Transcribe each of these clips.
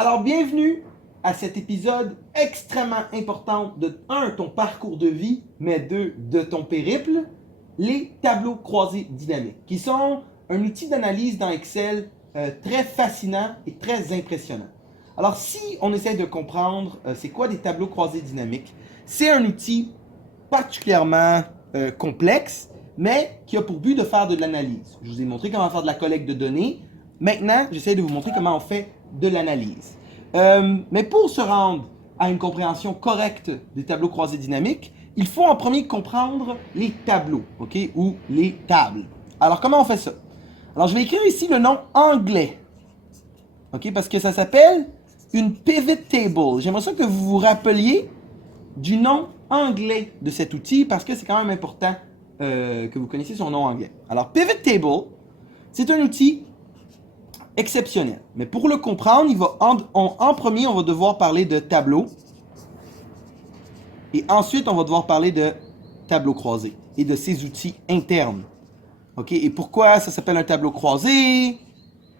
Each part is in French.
Alors, bienvenue à cet épisode extrêmement important de 1. Ton parcours de vie, mais 2. de ton périple, les tableaux croisés dynamiques, qui sont un outil d'analyse dans Excel très fascinant et très impressionnant. Alors, si on essaie de comprendre c'est quoi des tableaux croisés dynamiques, c'est un outil particulièrement complexe, mais qui a pour but de faire de l'analyse. Je vous ai montré comment faire de la collecte de données. Maintenant, j'essaie de vous montrer comment on fait de l'analyse. Mais pour se rendre à une compréhension correcte des tableaux croisés dynamiques, il faut en premier comprendre les tableaux, ok, ou les tables. Alors, comment on fait ça? Alors, je vais écrire ici le nom anglais, ok, parce que ça s'appelle une pivot table. J'aimerais ça que vous vous rappeliez du nom anglais de cet outil, parce que c'est quand même important que vous connaissiez son nom anglais. Alors, pivot table, c'est un outil exceptionnel. Mais pour le comprendre, en premier, on va devoir parler de tableau. Et ensuite, on va devoir parler de tableau croisé et de ses outils internes. OK? Et pourquoi ça s'appelle un tableau croisé?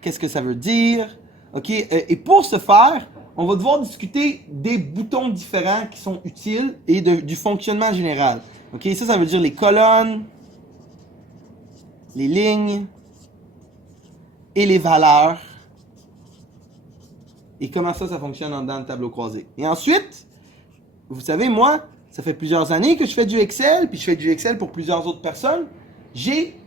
Qu'est-ce que ça veut dire? OK? Et pour ce faire, on va devoir discuter des boutons différents qui sont utiles et du fonctionnement général. OK? Ça veut dire les colonnes, les lignes et les valeurs. Et comment ça fonctionne dans le tableau croisé. Et ensuite, vous savez, moi, ça fait plusieurs années que je fais du Excel, puis je fais du Excel pour plusieurs autres personnes. J'ai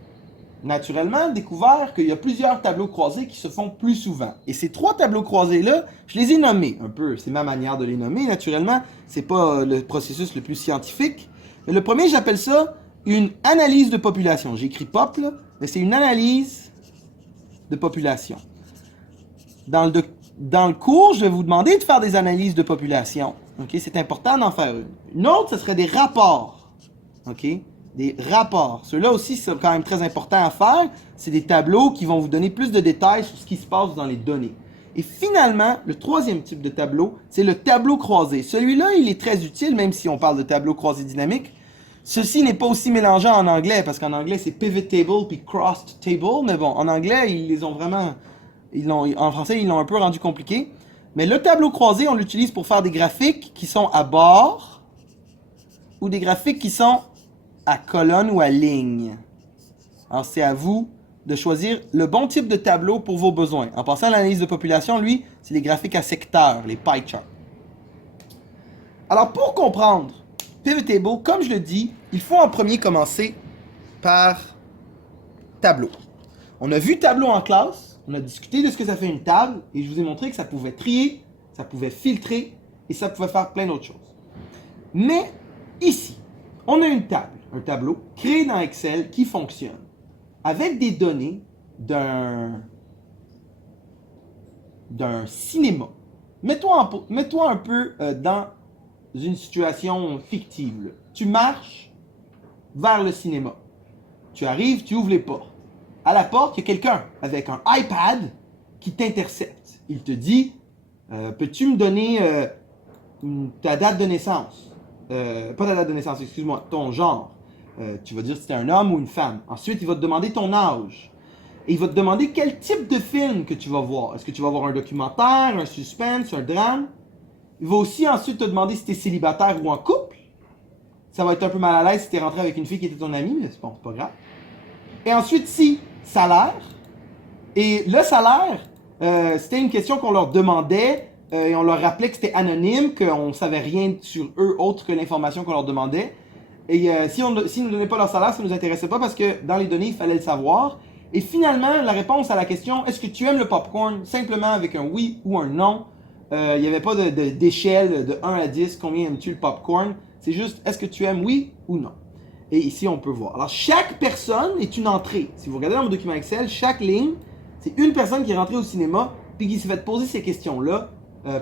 naturellement découvert qu'il y a plusieurs tableaux croisés qui se font plus souvent. Et ces 3 tableaux croisés-là, je les ai nommés un peu. C'est ma manière de les nommer, naturellement. C'est pas le processus le plus scientifique. Mais le premier, j'appelle ça une analyse de population. J'écris POP, là, mais c'est une analyse de population. Dans le cours, je vais vous demander de faire des analyses de population. Okay? C'est important d'en faire une. Une autre, ce serait des rapports. Okay? Des rapports. Ceux-là aussi, c'est quand même très important à faire. C'est des tableaux qui vont vous donner plus de détails sur ce qui se passe dans les données. Et finalement, le troisième type de tableau, c'est le tableau croisé. Celui-là, il est très utile, même si on parle de tableau croisé dynamique. Ceci n'est pas aussi mélangeant en anglais, parce qu'en anglais, c'est pivot table puis crossed table. Mais bon, en anglais, ils les ont vraiment... en français, ils l'ont un peu rendu compliqué. Mais le tableau croisé, on l'utilise pour faire des graphiques qui sont à bord ou des graphiques qui sont à colonne ou à ligne. Alors, c'est à vous de choisir le bon type de tableau pour vos besoins. En passant à l'analyse de population, lui, c'est les graphiques à secteurs, les pie charts. Alors, pour comprendre pivot table, comme je le dis, il faut en premier commencer par tableau. On a vu tableau en classe. On a discuté de ce que ça fait une table et je vous ai montré que ça pouvait trier, ça pouvait filtrer et ça pouvait faire plein d'autres choses. Mais ici, on a une table, un tableau créé dans Excel qui fonctionne avec des données d'un cinéma. Mets-toi un peu dans une situation fictive. Là. Tu marches vers le cinéma. Tu arrives, tu ouvres les portes. À la porte, il y a quelqu'un avec un iPad qui t'intercepte. Il te dit peux-tu me donner ta date de naissance? Pas ta date de naissance, excuse-moi, ton genre. Tu vas dire si c'est un homme ou une femme. Ensuite, il va te demander ton âge. Et il va te demander quel type de film que tu vas voir. Est-ce que tu vas voir un documentaire, un suspense, un drame? Il va aussi ensuite te demander si tu es célibataire ou en couple. Ça va être un peu mal à l'aise si tu es rentré avec une fille qui était ton amie, mais c'est bon, c'est pas grave. Et ensuite, si salaire. Et le salaire, c'était une question qu'on leur demandait et on leur rappelait que c'était anonyme, qu'on ne savait rien sur eux autre que l'information qu'on leur demandait. Et s'ils ne nous donnaient pas leur salaire, ça ne nous intéressait pas parce que dans les données, il fallait le savoir. Et finalement, la réponse à la question « Est-ce que tu aimes le popcorn ?» simplement avec un oui ou un non. Il n'y avait pas d'échelle de 1 à 10, combien aimes-tu le popcorn? C'est juste « Est-ce que tu aimes oui ou non ?» Et ici, on peut voir. Alors, chaque personne est une entrée. Si vous regardez dans mon document Excel, chaque ligne, c'est une personne qui est rentrée au cinéma puis qui s'est fait poser ces questions-là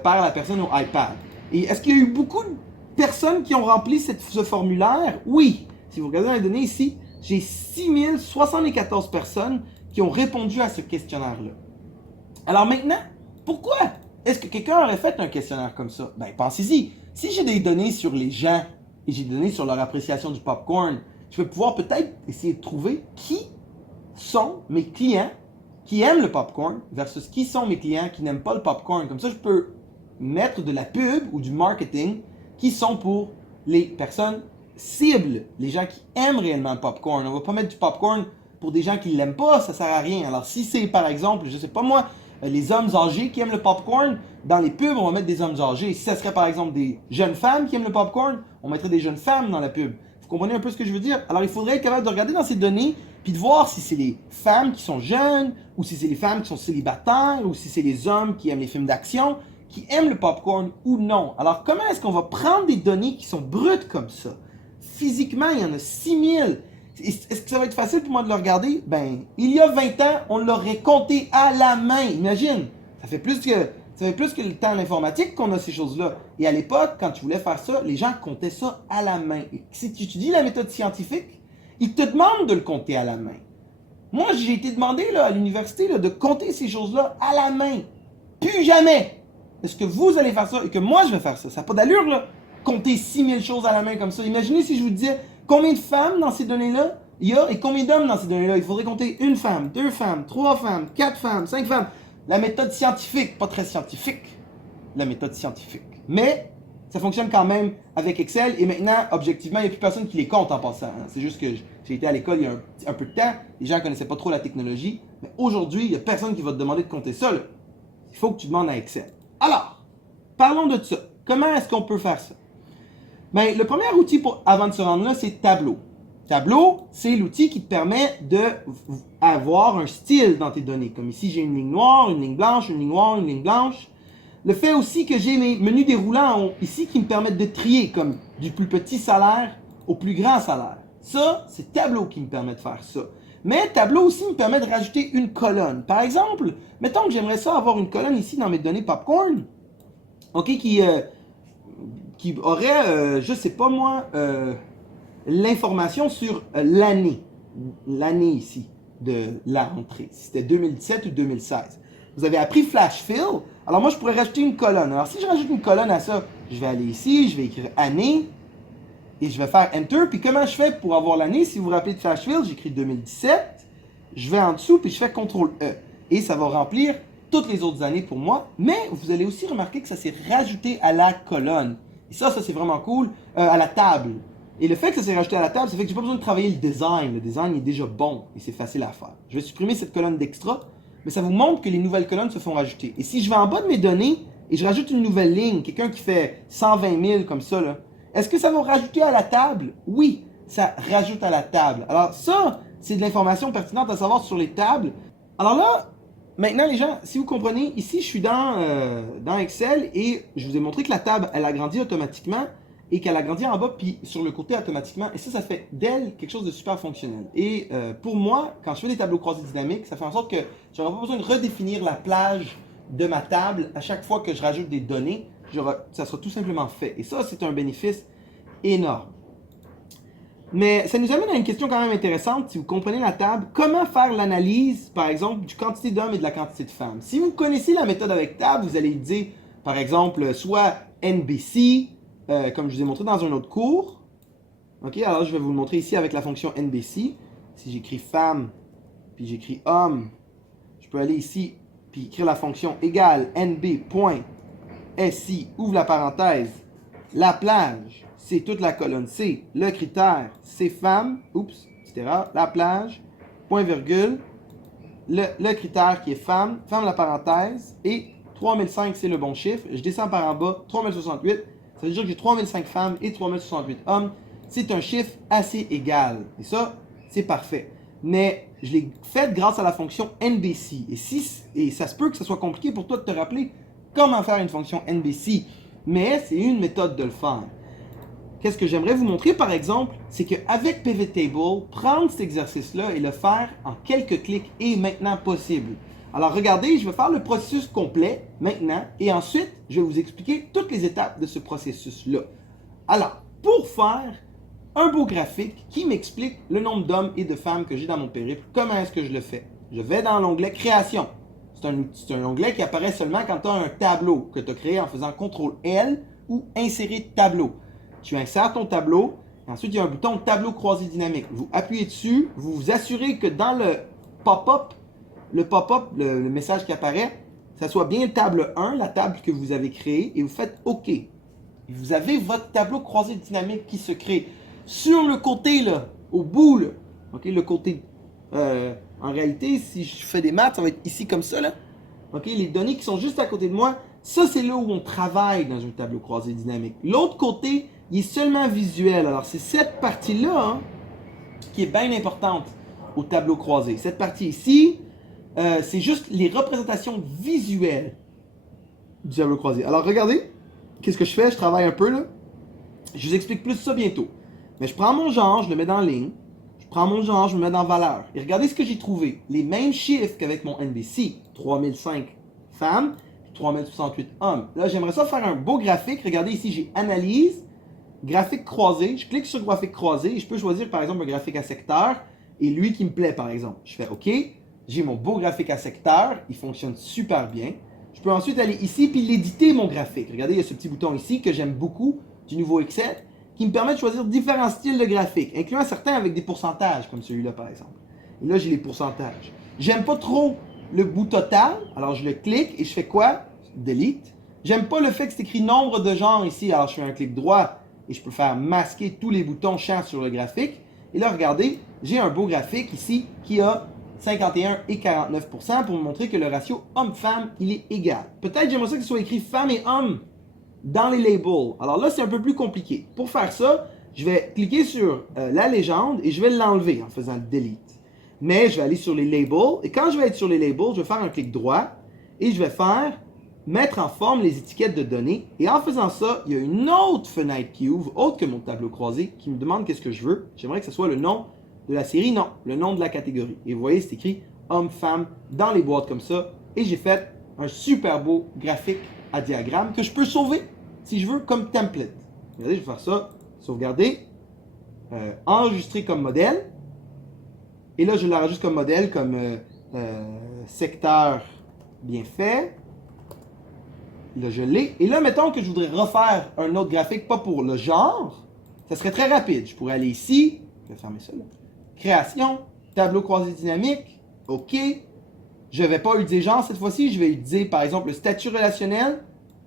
par la personne au iPad. Et est-ce qu'il y a eu beaucoup de personnes qui ont rempli ce formulaire? Oui. Si vous regardez dans les données ici, j'ai 6074 personnes qui ont répondu à ce questionnaire-là. Alors maintenant, pourquoi est-ce que quelqu'un aurait fait un questionnaire comme ça? Ben, pensez-y. Si j'ai des données sur les gens et j'ai des données sur leur appréciation du popcorn, je vais pouvoir peut-être essayer de trouver qui sont mes clients qui aiment le popcorn versus qui sont mes clients qui n'aiment pas le popcorn. Comme ça, je peux mettre de la pub ou du marketing qui sont pour les personnes cibles, les gens qui aiment réellement le popcorn. On va pas mettre du popcorn pour des gens qui l'aiment pas, ça sert à rien. Alors si c'est par exemple, je sais pas moi, les hommes âgés qui aiment le popcorn, dans les pubs, on va mettre des hommes âgés. Si ça serait par exemple des jeunes femmes qui aiment le popcorn, on mettrait des jeunes femmes dans la pub. Vous comprenez un peu ce que je veux dire? Alors il faudrait être capable de regarder dans ces données puis de voir si c'est les femmes qui sont jeunes, ou si c'est les femmes qui sont célibataires, ou si c'est les hommes qui aiment les films d'action, qui aiment le popcorn ou non. Alors comment est-ce qu'on va prendre des données qui sont brutes comme ça? Physiquement, il y en a 6000. Est-ce que ça va être facile pour moi de le regarder? Ben, il y a 20 ans, on l'aurait compté à la main. Imagine, ça fait plus que le temps de l'informatique qu'on a ces choses-là. Et à l'époque, quand tu voulais faire ça, les gens comptaient ça à la main. Et si tu étudies la méthode scientifique, ils te demandent de le compter à la main. Moi, j'ai été demandé là, à l'université là, de compter ces choses-là à la main. Plus jamais! Est-ce que vous allez faire ça et que moi je vais faire ça? Ça n'a pas d'allure, là. Compter 6000 choses à la main comme ça. Imaginez si je vous disais combien de femmes dans ces données-là il y a et combien d'hommes dans ces données-là. Il faudrait compter une femme, 2 femmes, 3 femmes, 4 femmes, 5 femmes. La méthode scientifique, pas très scientifique, la méthode scientifique. Mais ça fonctionne quand même avec Excel et maintenant, objectivement, il n'y a plus personne qui les compte en passant. Hein. C'est juste que j'ai été à l'école il y a un peu de temps, les gens ne connaissaient pas trop la technologie, mais aujourd'hui, il n'y a personne qui va te demander de compter ça. Là. Il faut que tu demandes à Excel. Alors, parlons de ça. Comment est-ce qu'on peut faire ça? Bien, le premier outil avant de se rendre là, c'est Tableau. Tableau, c'est l'outil qui te permet d'avoir un style dans tes données. Comme ici, j'ai une ligne noire, une ligne blanche, une ligne noire, une ligne blanche. Le fait aussi que j'ai mes menus déroulants en haut, ici qui me permettent de trier comme du plus petit salaire au plus grand salaire. Ça, c'est Tableau qui me permet de faire ça. Mais Tableau aussi me permet de rajouter une colonne. Par exemple, mettons que j'aimerais ça avoir une colonne ici dans mes données popcorn, ok, qui aurait, je sais pas moi, l'information sur l'année ici de la rentrée. Si c'était 2017 ou 2016. Vous avez appris Flash Fill. Alors moi, je pourrais rajouter une colonne. Alors si je rajoute une colonne à ça, je vais aller ici, je vais écrire année et je vais faire Enter. Puis comment je fais pour avoir l'année? Si vous vous rappelez de Flash Fill, j'écris 2017. Je vais en dessous puis je fais CTRL-E. Et ça va remplir toutes les autres années pour moi. Mais vous allez aussi remarquer que ça s'est rajouté à la colonne. Et ça c'est vraiment cool. À la table. Et le fait que ça s'est rajouté à la table, ça fait que j'ai pas besoin de travailler le design. Le design est déjà bon et c'est facile à faire. Je vais supprimer cette colonne d'extra. Mais ça vous montre que les nouvelles colonnes se font rajouter. Et si je vais en bas de mes données et je rajoute une nouvelle ligne, quelqu'un qui fait 120 000 comme ça, là, est-ce que ça va rajouter à la table? Oui, ça rajoute à la table. Alors ça, c'est de l'information pertinente à savoir sur les tables. Alors là, maintenant les gens, si vous comprenez, ici je suis dans Excel et je vous ai montré que la table, elle agrandit automatiquement et qu'elle agrandit en bas puis sur le côté automatiquement. Et ça fait d'elle quelque chose de super fonctionnel. Et pour moi, quand je fais des tableaux croisés dynamiques, ça fait en sorte que je n'aurai pas besoin de redéfinir la plage de ma table à chaque fois que je rajoute des données. Ça sera tout simplement fait. Et ça, c'est un bénéfice énorme. Mais ça nous amène à une question quand même intéressante. Si vous comprenez la table, comment faire l'analyse, par exemple, du quantité d'hommes et de la quantité de femmes? Si vous connaissez la méthode avec table, vous allez dire, par exemple, soit NBC, comme je vous ai montré dans un autre cours. Ok, alors je vais vous le montrer ici avec la fonction NBC. Si j'écris femme, puis j'écris homme, je peux aller ici, puis écrire la fonction égale nb.si, ouvre la parenthèse, la plage, c'est toute la colonne C, le critère, c'est femme, oups, etc., la plage, point virgule, le critère qui est femme, ferme la parenthèse, et 3005 c'est le bon chiffre, je descends par en bas, 3068, ça veut dire que j'ai 3005 femmes et 3068 hommes. C'est un chiffre assez égal. Et ça, c'est parfait. Mais je l'ai fait grâce à la fonction NBC. Et ça se peut que ce soit compliqué pour toi de te rappeler comment faire une fonction NBC. Mais c'est une méthode de le faire. Qu'est-ce que j'aimerais vous montrer, par exemple, c'est qu'avec PivotTable, prendre cet exercice-là et le faire en quelques clics est maintenant possible. Alors regardez, je vais faire le processus complet maintenant et ensuite, je vais vous expliquer toutes les étapes de ce processus-là. Alors, pour faire un beau graphique qui m'explique le nombre d'hommes et de femmes que j'ai dans mon périple, comment est-ce que je le fais? Je vais dans l'onglet Création. C'est un onglet qui apparaît seulement quand tu as un tableau que tu as créé en faisant CTRL-L ou Insérer tableau. Tu insères ton tableau, et ensuite il y a un bouton Tableau croisé dynamique. Vous appuyez dessus, vous vous assurez que dans le pop-up, le pop-up, le message qui apparaît, ça soit bien table 1, la table que vous avez créée, et vous faites OK. Et vous avez votre tableau croisé dynamique qui se crée. Sur le côté, là, au bout, là, okay, le côté, en réalité, si je fais des maths, ça va être ici comme ça, là. Okay, les données qui sont juste à côté de moi, ça, c'est là où on travaille dans un tableau croisé dynamique. L'autre côté, il est seulement visuel. Alors, c'est cette partie-là hein, qui est bien importante au tableau croisé. Cette partie ici, c'est juste les représentations visuelles du tableau croisé. Alors, regardez, qu'est-ce que je fais? Je travaille un peu, là. Je vous explique plus ça bientôt. Mais je prends mon genre, je le mets dans ligne. Je prends mon genre, je le mets dans valeur. Et regardez ce que j'ai trouvé. Les mêmes chiffres qu'avec mon NBC. 3005 femmes, 3068 hommes. Là, j'aimerais ça faire un beau graphique. Regardez ici, j'ai analyse, graphique croisé. Je clique sur graphique croisé et je peux choisir par exemple un graphique à secteur et lui qui me plaît par exemple. Je fais OK. J'ai mon beau graphique à secteur. Il fonctionne super bien. Je peux ensuite aller ici puis l'éditer mon graphique. Regardez, il y a ce petit bouton ici que j'aime beaucoup du nouveau Excel qui me permet de choisir différents styles de graphiques, incluant certains avec des pourcentages, comme celui-là par exemple. Et là, j'ai les pourcentages. J'aime pas trop le bout total, alors je le clique et je fais quoi? Delete. J'aime pas le fait que c'est écrit nombre de genres ici, alors je fais un clic droit et je peux faire masquer tous les boutons champs sur le graphique. Et là, regardez, j'ai un beau graphique ici qui a 51 et 49% pour me montrer que le ratio homme-femme, il est égal. Peut-être j'aimerais ça qu'il soit écrit femme et homme dans les labels. Alors là, c'est un peu plus compliqué. Pour faire ça, je vais cliquer sur la légende et je vais l'enlever en faisant delete. Mais je vais aller sur les labels et quand je vais être sur les labels, je vais faire un clic droit et je vais faire mettre en forme les étiquettes de données. Et en faisant ça, il y a une autre fenêtre qui ouvre, autre que mon tableau croisé, qui me demande qu'est-ce que je veux. J'aimerais que ce soit le nom de la série, non, le nom de la catégorie. Et vous voyez, c'est écrit homme-femme dans les boîtes comme ça. Et j'ai fait un super beau graphique à diagramme que je peux sauver si je veux comme template. Regardez, je vais faire ça, sauvegarder, enregistrer comme modèle. Et là, je l'enregistre comme modèle, comme secteur bien fait. Là, je l'ai. Et là, mettons que je voudrais refaire un autre graphique, pas pour le genre. Ça serait très rapide. Je pourrais aller ici. Je vais fermer ça là. Création, tableau croisé dynamique. OK. Je ne vais pas utiliser genre cette fois-ci. Je vais utiliser, par exemple, le statut relationnel.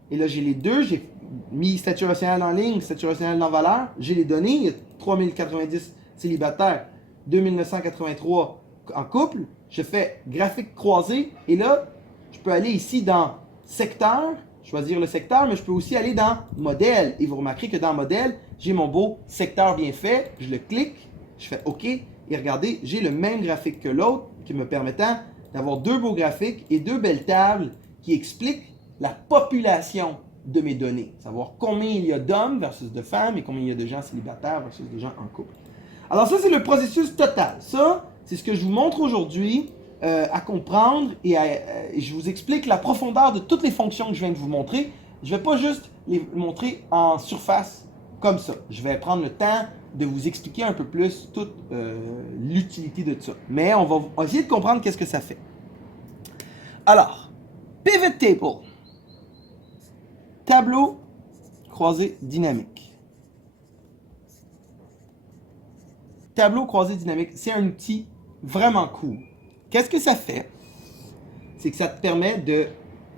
Et là, j'ai les deux. J'ai mis statut relationnel en ligne, statut relationnel en valeur. J'ai les données. Il y a 3090 célibataires. 2983 en couple. Je fais graphique croisé. Et là, je peux aller ici dans secteur, choisir le secteur, mais je peux aussi aller dans modèle. Et vous remarquerez que dans modèle, j'ai mon beau secteur bien fait. Je le clique, je fais OK. Et regardez, j'ai le même graphique que l'autre qui me permettant d'avoir deux beaux graphiques et deux belles tables qui expliquent la population de mes données. Savoir combien il y a d'hommes versus de femmes et combien il y a de gens célibataires versus de gens en couple. Alors ça, c'est le processus total. Ça, c'est ce que je vous montre aujourd'hui à comprendre et je vous explique la profondeur de toutes les fonctions que je viens de vous montrer. Je ne vais pas juste les montrer en surface comme ça. Je vais prendre le temps de vous expliquer un peu plus toute l'utilité de tout ça. Mais on va essayer de comprendre qu'est-ce que ça fait. Alors, pivot table. Tableau croisé dynamique. Tableau croisé dynamique, c'est un outil vraiment cool. Qu'est-ce que ça fait? C'est que ça te permet de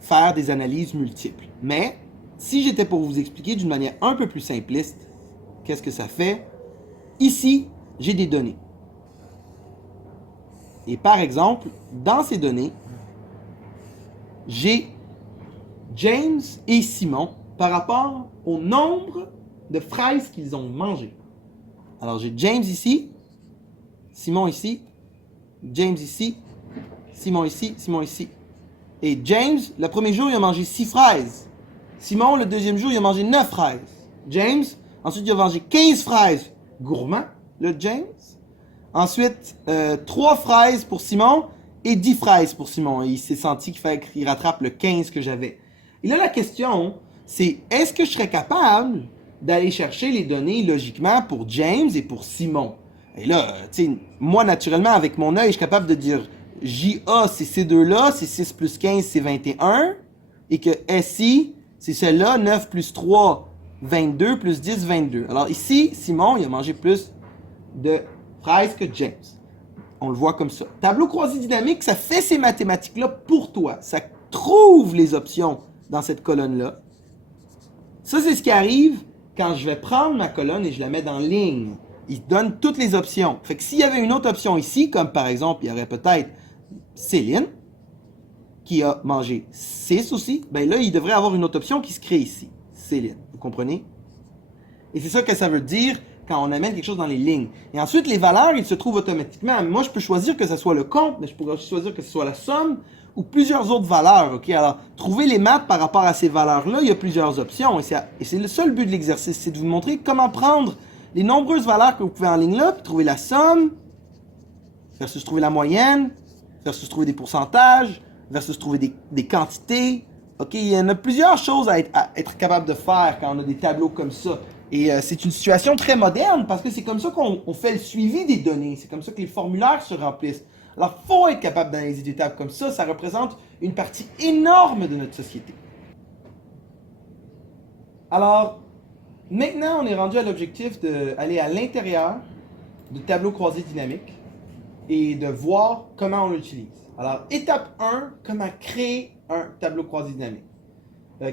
faire des analyses multiples. Mais, si j'étais pour vous expliquer d'une manière un peu plus simpliste, qu'est-ce que ça fait? Ici, j'ai des données. Et par exemple, dans ces données, j'ai James et Simon par rapport au nombre de fraises qu'ils ont mangées. Alors, j'ai James ici, Simon ici, James ici, Simon ici, Simon ici. Et James, le premier jour, il a mangé 6 fraises. Simon, le deuxième jour, il a mangé 9 fraises. James, ensuite, il a mangé 15 fraises. Gourmand, le James. Ensuite, 3 fraises pour Simon et 10 fraises pour Simon. Et il s'est senti qu'il fallait qu'il rattrape le 15 que j'avais. Et là, la question, c'est est-ce que je serais capable d'aller chercher les données logiquement pour James et pour Simon? Et là, tu sais, moi, naturellement, avec mon œil, je suis capable de dire JA, c'est ces deux-là, c'est 6 plus 15, c'est 21. Et que SI, c'est celle-là, 9 plus 3, 22, plus 10, 22. Alors ici, Simon, il a mangé plus de fraises que James. on le voit comme ça. Tableau croisé dynamique, ça fait ces mathématiques-là pour toi. Ça trouve les options dans cette colonne-là. Ça, c'est ce qui arrive quand je vais prendre ma colonne et je la mets dans ligne. Il donne toutes les options. Fait que s'il y avait une autre option ici, comme par exemple, il y aurait peut-être Céline, qui a mangé 6 aussi, ben là, il devrait avoir une autre option qui se crée ici. Céline, vous comprenez? Et c'est ça que ça veut dire quand on amène quelque chose dans les lignes. Et ensuite, les valeurs, ils se trouvent automatiquement. Moi, je peux choisir que ce soit le compte, mais je pourrais aussi choisir que ce soit la somme ou plusieurs autres valeurs. Ok, alors, trouver les maths par rapport à ces valeurs-là, il y a plusieurs options. Et c'est le seul but de l'exercice, c'est de vous montrer comment prendre les nombreuses valeurs que vous pouvez en ligne là, puis trouver la somme, versus trouver la moyenne, versus trouver des pourcentages, versus trouver des quantités. Ok, il y en a plusieurs choses à être capable de faire quand on a des tableaux comme ça. Et c'est une situation très moderne parce que c'est comme ça qu'on fait le suivi des données. C'est comme ça que les formulaires se remplissent. Alors, il faut être capable d'analyser des tables comme ça. Ça représente une partie énorme de notre société. Alors, maintenant, on est rendu à l'objectif d'aller à l'intérieur du tableau croisé dynamique et de voir comment on l'utilise. Alors, étape 1, comment créer un tableau croisé dynamique.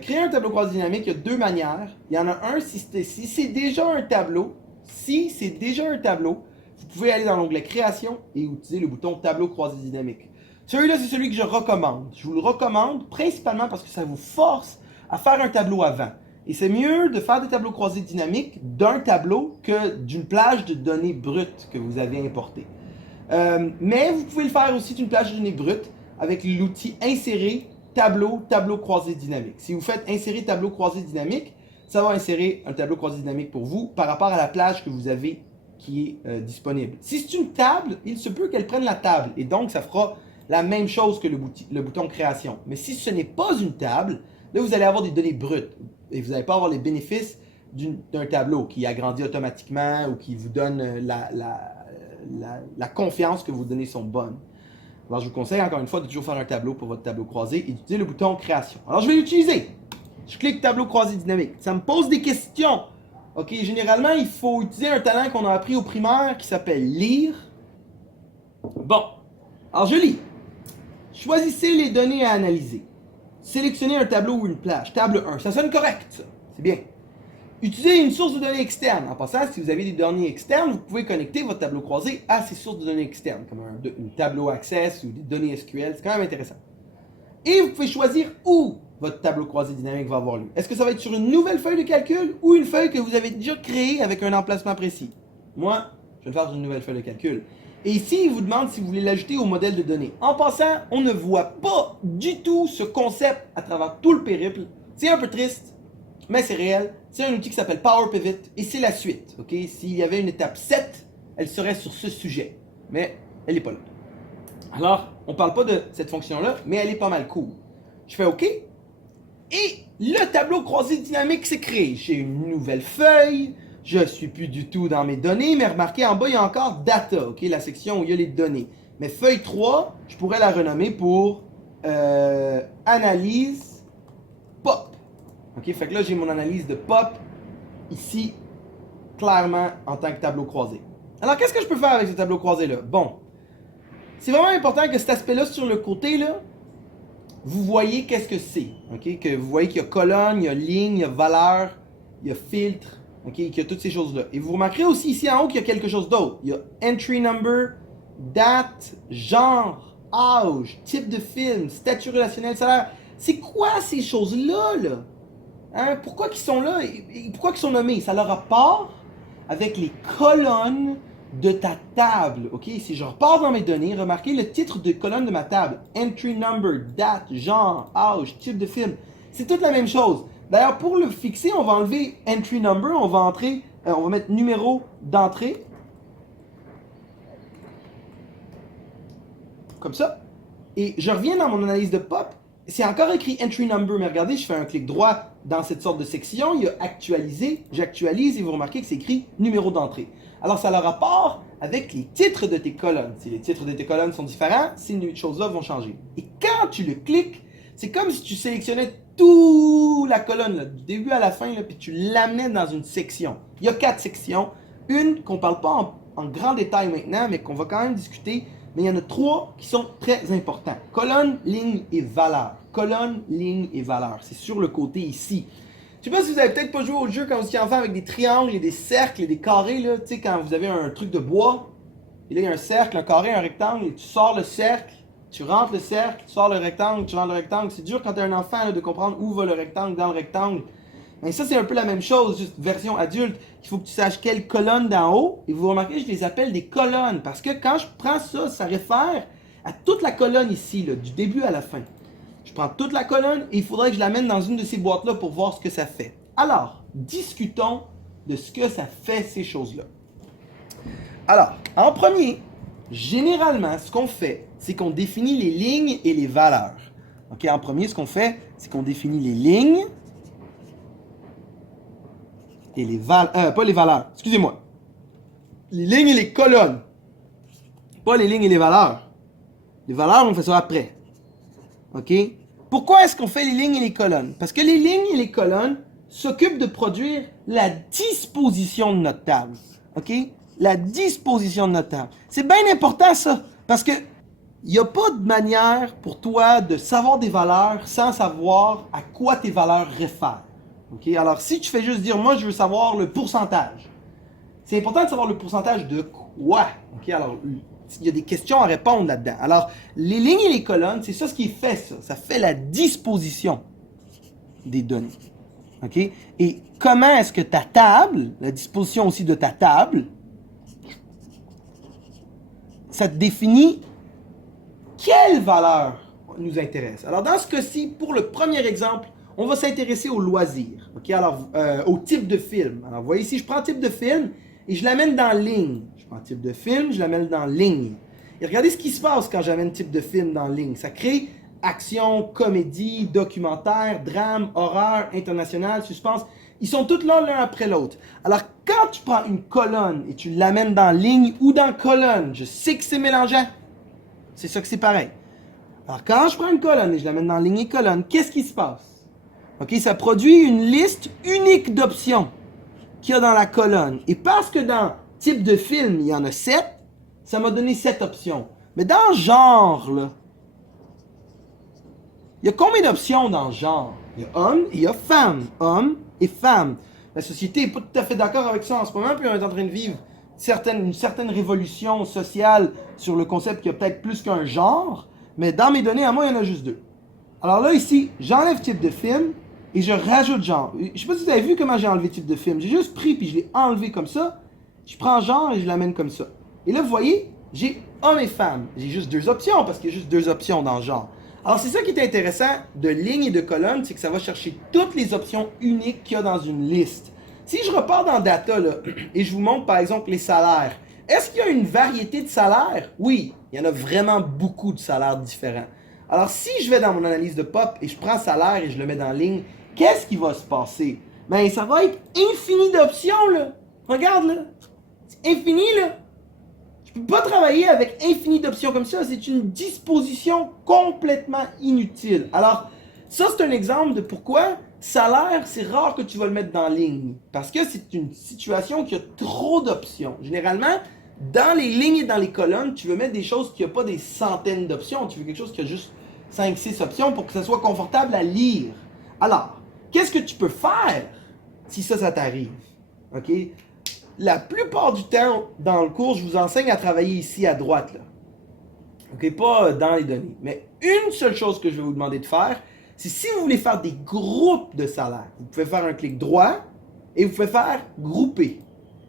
Créer un tableau croisé dynamique, il y a deux manières. Il y en a un, si c'est déjà un tableau, vous pouvez aller dans l'onglet Création et utiliser le bouton Tableau croisé dynamique. Celui-là, c'est celui que je recommande. Je vous le recommande principalement parce que ça vous force à faire un tableau avant. Et c'est mieux de faire des tableaux croisés dynamiques d'un tableau que d'une plage de données brutes que vous avez importées. Mais vous pouvez le faire aussi d'une plage de données brutes avec l'outil Insérer tableau croisé dynamique. Si vous faites Insérer tableau croisé dynamique, ça va insérer un tableau croisé dynamique pour vous par rapport à la plage que vous avez qui est disponible. Si c'est une table, il se peut qu'elle prenne la table et donc ça fera la même chose que le bouton création. Mais si ce n'est pas une table, là vous allez avoir des données brutes et vous n'allez pas avoir les bénéfices d'un tableau qui agrandit automatiquement ou qui vous donne la confiance que vos données sont bonnes. Alors, je vous conseille encore une fois de toujours faire un tableau pour votre tableau croisé et d'utiliser le bouton Création. Alors, je vais l'utiliser. Je clique Tableau croisé dynamique. Ça me pose des questions. Ok, généralement, il faut utiliser un talent qu'on a appris au primaire qui s'appelle lire. Bon, alors je lis. Choisissez les données à analyser. Sélectionnez un tableau ou une plage. Table 1. Ça sonne correct, ça. C'est bien. Utilisez une source de données externe. En passant, si vous avez des données externes, vous pouvez connecter votre tableau croisé à ces sources de données externes, comme un tableau Access ou des données SQL. C'est quand même intéressant. Et vous pouvez choisir où votre tableau croisé dynamique va avoir lieu. Est-ce que ça va être sur une nouvelle feuille de calcul ou une feuille que vous avez déjà créée avec un emplacement précis? Moi, je vais le faire sur une nouvelle feuille de calcul. Et ici, il vous demande si vous voulez l'ajouter au modèle de données. En passant, on ne voit pas du tout ce concept à travers tout le périple. C'est un peu triste, mais c'est réel. C'est un outil qui s'appelle Power Pivot et c'est la suite. Okay? S'il y avait une étape 7, elle serait sur ce sujet. Mais elle n'est pas là. Alors, on ne parle pas de cette fonction-là, mais elle est pas mal cool. Je fais OK. Et le tableau croisé dynamique s'est créé. J'ai une nouvelle feuille. Je ne suis plus du tout dans mes données, mais remarquez, en bas, il y a encore Data, okay? La section où il y a les données. Mais feuille 3, je pourrais la renommer pour Analyse Pop. Okay? Fait que là, j'ai mon analyse de Pop ici, clairement, en tant que tableau croisé. Alors, qu'est-ce que je peux faire avec ce tableau croisé-là? Bon, c'est vraiment important que cet aspect-là, sur le côté, là, vous voyez qu'est-ce que c'est. Okay? Que vous voyez qu'il y a colonne, il y a ligne, il y a valeur, il y a filtre, okay? Qu'il y a toutes ces choses-là. Et vous remarquerez aussi ici en haut qu'il y a quelque chose d'autre. Il y a entry number, date, genre, âge, type de film, statut relationnel, salaire. C'est quoi ces choses-là, là? Hein? Pourquoi ils sont là et pourquoi ils sont nommés? Ça a leur rapport avec les colonnes de ta table. Ok, si je repars dans mes données, remarquez le titre de colonne de ma table. Entry number, date, genre, âge, type de film. C'est toute la même chose. D'ailleurs, pour le fixer, on va enlever entry number, on va mettre numéro d'entrée. Comme ça. Et je reviens dans mon analyse de pop. C'est encore écrit entry number, mais regardez, je fais un clic droit dans cette sorte de section, il y a actualiser, j'actualise et vous remarquez que c'est écrit numéro d'entrée. Alors ça a le rapport avec les titres de tes colonnes. Si les titres de tes colonnes sont différents, ces choses-là vont changer. Et quand tu le cliques, c'est comme si tu sélectionnais toute la colonne, là, du début à la fin, là, puis tu l'amenais dans une section. Il y a 4 sections. Une qu'on ne parle pas en grand détail maintenant, mais qu'on va quand même discuter. Mais il y en a 3 qui sont très importants. Colonne, ligne et valeur. Colonne, ligne et valeur. C'est sur le côté ici. Je sais pas si vous avez peut-être pas joué au jeu quand vous étiez enfant avec des triangles et des cercles et des carrés, là. Tu sais, quand vous avez un truc de bois, et là, il y a un cercle, un carré, un rectangle, et tu sors le cercle, tu rentres le cercle, tu sors le rectangle, tu rentres le rectangle. C'est dur quand tu es un enfant là, de comprendre où va le rectangle dans le rectangle. Mais ça, c'est un peu la même chose, juste version adulte. Il faut que tu saches quelle colonne d'en haut. Et vous remarquez, je les appelle des colonnes. Parce que quand je prends ça, ça réfère à toute la colonne ici, là, du début à la fin. Je prends toute la colonne et il faudrait que je l'amène dans une de ces boîtes-là pour voir ce que ça fait. Alors, discutons de ce que ça fait, ces choses-là. Alors, en premier, généralement, ce qu'on fait, c'est qu'on définit les lignes et les valeurs. OK, en premier, ce qu'on fait, c'est qu'on définit les lignes et les valeurs. Pas les valeurs, excusez-moi. Les lignes et les colonnes. Pas les lignes et les valeurs. Les valeurs, on fait ça après. OK? Pourquoi est-ce qu'on fait les lignes et les colonnes? Parce que les lignes et les colonnes s'occupent de produire la disposition de notre table. OK? La disposition de notre table. C'est bien important, ça. Parce que il n'y a pas de manière pour toi de savoir des valeurs sans savoir à quoi tes valeurs réfèrent. Okay? Alors, si tu fais juste dire, moi, je veux savoir le pourcentage, c'est important de savoir le pourcentage de quoi. Okay? Alors, il y a des questions à répondre là-dedans. Alors, les lignes et les colonnes, c'est ça ce qui fait ça. Ça fait la disposition des données. Okay? Et comment est-ce que ta table, la disposition aussi de ta table, ça te définit quelle valeur nous intéresse. Alors, dans ce cas-ci, pour le premier exemple, on va s'intéresser au loisir. Okay? Alors, au type de film. Alors, vous voyez ici, je prends type de film et je l'amène dans ligne. Je prends type de film, je l'amène dans ligne. Et regardez ce qui se passe quand j'amène type de film dans ligne. Ça crée action, comédie, documentaire, drame, horreur, international, suspense. Ils sont tous là l'un après l'autre. Alors, quand tu prends une colonne et tu l'amènes dans ligne ou dans colonne, je sais que c'est mélangeant. C'est ça que c'est pareil. Alors, quand je prends une colonne et je l'amène dans ligne et colonne, qu'est-ce qui se passe? OK, ça produit une liste unique d'options qu'il y a dans la colonne. Et parce que dans type de film, il y en a 7, ça m'a donné 7 options. Mais dans genre, là, il y a combien d'options dans genre? Il y a homme et il y a femme. Homme et femme. La société n'est pas tout à fait d'accord avec ça en ce moment, puis on est en train de vivre une certaine révolution sociale sur le concept qu'il y a peut-être plus qu'un genre, mais dans mes données, à moi, il y en a juste 2. Alors là, ici, j'enlève type de film et je rajoute genre. Je ne sais pas si vous avez vu comment j'ai enlevé type de film. J'ai juste pris puis je l'ai enlevé comme ça. Je prends genre et je l'amène comme ça. Et là, vous voyez, j'ai homme et femme. J'ai juste 2 options parce qu'il y a juste 2 options dans genre. Alors, c'est ça qui est intéressant de ligne et de colonne, c'est que ça va chercher toutes les options uniques qu'il y a dans une liste. Si je repars dans Data là, et je vous montre par exemple les salaires, est-ce qu'il y a une variété de salaires? Oui, il y en a vraiment beaucoup de salaires différents. Alors, si je vais dans mon analyse de POP et je prends salaire et je le mets dans ligne, qu'est-ce qui va se passer? Ben, ça va être infini d'options, là. Regarde, là. C'est infini, là. Je peux pas travailler avec infini d'options comme ça. C'est une disposition complètement inutile. Alors, ça, c'est un exemple de pourquoi salaire, c'est rare que tu vas le mettre dans ligne. Parce que c'est une situation qui a trop d'options. Généralement, dans les lignes et dans les colonnes, tu veux mettre des choses qui n'ont pas des centaines d'options. Tu veux quelque chose qui a juste 5-6 options pour que ça soit confortable à lire. Alors, qu'est-ce que tu peux faire si ça t'arrive? OK? La plupart du temps, dans le cours, je vous enseigne à travailler ici à droite. Là. OK? Pas dans les données. Mais une seule chose que je vais vous demander de faire, c'est si vous voulez faire des groupes de salaires, vous pouvez faire un clic droit et vous pouvez faire grouper.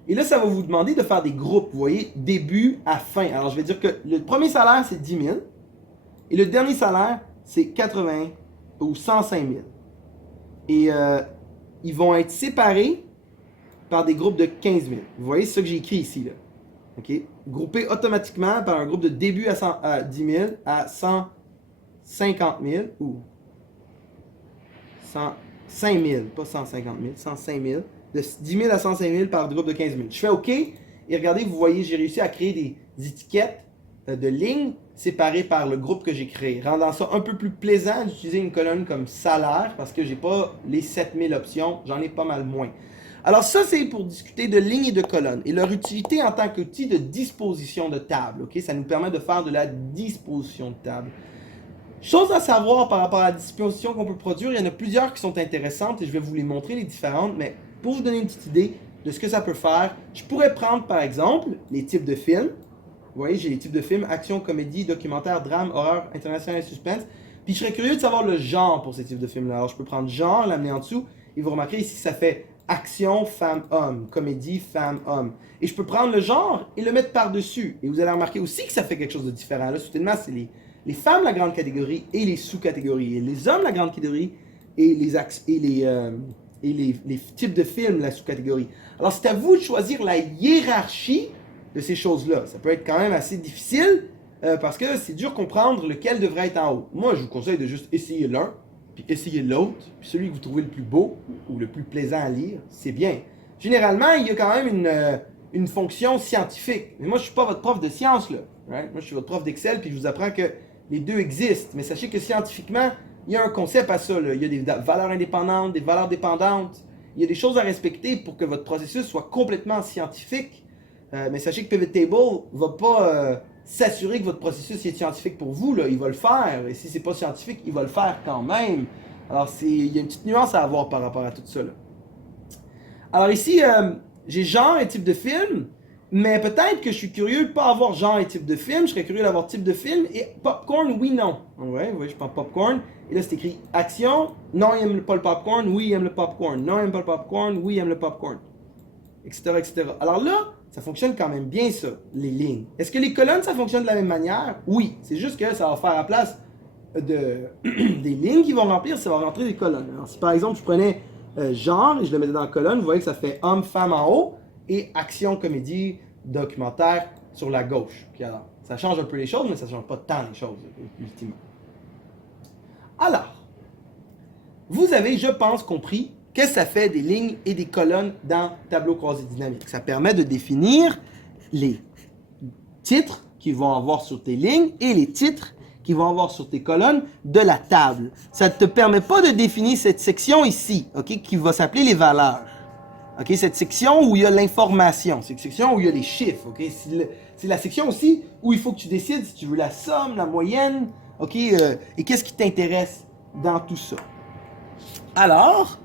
Et là, ça va vous demander de faire des groupes, vous voyez, début à fin. Alors, je vais dire que le premier salaire, c'est 10 000 et le dernier salaire, c'est 80 ou 105 000. Et ils vont être séparés par des groupes de 15 000. Vous voyez, c'est ça que j'ai écrit ici. Là. Okay? Groupés automatiquement par un groupe de début à 10 000 à 150 000 ou 105 000, pas 150 000, 105 000. De 10 000 à 105 000 par groupe de 15 000. Je fais OK et regardez, vous voyez, j'ai réussi à créer des étiquettes de lignes séparées par le groupe que j'ai créé, rendant ça un peu plus plaisant d'utiliser une colonne comme salaire parce que j'ai pas les 7000 options, j'en ai pas mal moins. Alors ça, c'est pour discuter de lignes et de colonnes et leur utilité en tant qu'outil de disposition de table. Ok, ça nous permet de faire de la disposition de table. Chose à savoir par rapport à la disposition qu'on peut produire, il y en a plusieurs qui sont intéressantes et je vais vous les montrer les différentes, mais pour vous donner une petite idée de ce que ça peut faire, je pourrais prendre par exemple les types de films. Vous voyez, j'ai les types de films, action, comédie, documentaire, drame, horreur, international et suspense. Puis je serais curieux de savoir le genre pour ces types de films-là. Alors je peux prendre genre, l'amener en dessous, et vous remarquez ici ça fait action, femme, homme, comédie, femme, homme. Et je peux prendre le genre et le mettre par-dessus. Et vous allez remarquer aussi que ça fait quelque chose de différent. Là, soudainement, c'est les femmes, la grande catégorie, et les sous-catégories. Et les hommes, la grande catégorie, et les types de films, la sous-catégorie. Alors, c'est à vous de choisir la hiérarchie de ces choses-là. Ça peut être quand même assez difficile, parce que c'est dur de comprendre lequel devrait être en haut. Moi, je vous conseille de juste essayer l'un, puis essayer l'autre, puis celui que vous trouvez le plus beau, ou le plus plaisant à lire, c'est bien. Généralement, il y a quand même une fonction scientifique. Mais moi, je ne suis pas votre prof de science, là. Right? Moi, je suis votre prof d'Excel, puis je vous apprends que les deux existent. Mais sachez que scientifiquement, il y a un concept à ça, là. Il y a des valeurs indépendantes, des valeurs dépendantes. Il y a des choses à respecter pour que votre processus soit complètement scientifique. Mais sachez que Pivot Table ne va pas s'assurer que votre processus est scientifique pour vous. Là. Il va le faire. Et si ce n'est pas scientifique, il va le faire quand même. Alors, il y a une petite nuance à avoir par rapport à tout ça. Là. Alors ici, j'ai genre et type de film. Mais peut-être que je suis curieux de ne pas avoir genre et type de film. Je serais curieux d'avoir type de film. Et popcorn, oui, non. Ouais, vous voyez, je prends popcorn. Et là, c'est écrit action. Non, il n'aime pas le popcorn. Oui, il aime le popcorn. Non, il n'aime pas le popcorn. Oui, il aime le popcorn. Etc., etc. Alors là, ça fonctionne quand même bien, ça, les lignes. Est-ce que les colonnes, ça fonctionne de la même manière? Oui. C'est juste que ça va faire à place des lignes qui vont remplir, ça va rentrer des colonnes. Alors, si par exemple, je prenais genre et je le mettais dans la colonne, vous voyez que ça fait homme, femme en haut et action, comédie, documentaire sur la gauche. Puis alors, ça change un peu les choses, mais ça ne change pas tant les choses, ultimement. Alors, vous avez, je pense, compris qu'est-ce que ça fait des lignes et des colonnes dans tableau croisé dynamique. Ça permet de définir les titres qu'ils vont avoir sur tes lignes et les titres qu'ils vont avoir sur tes colonnes de la table. Ça ne te permet pas de définir cette section ici, okay, qui va s'appeler les valeurs. Okay, cette section où il y a l'information, cette section où il y a les chiffres. Okay? C'est la section aussi où il faut que tu décides si tu veux la somme, la moyenne, okay, et qu'est-ce qui t'intéresse dans tout ça. Alors,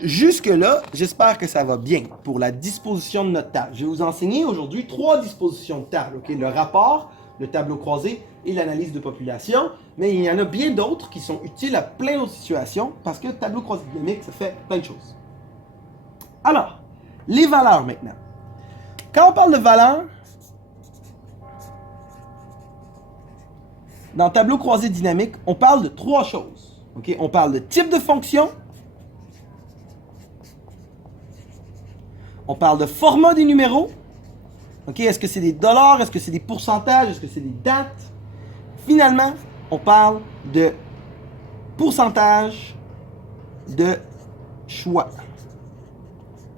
jusque-là, j'espère que ça va bien pour la disposition de notre table. Je vais vous enseigner aujourd'hui 3 dispositions de table. Okay? Le rapport, le tableau croisé et l'analyse de population. Mais il y en a bien d'autres qui sont utiles à plein d'autres situations parce que tableau croisé dynamique, ça fait plein de choses. Alors, les valeurs maintenant. Quand on parle de valeurs, dans tableau croisé dynamique, on parle de 3 choses. Okay? On parle de type de fonction, on parle de format des numéros. Okay? Est-ce que c'est des dollars? Est-ce que c'est des pourcentages? Est-ce que c'est des dates? Finalement, on parle de pourcentage de choix.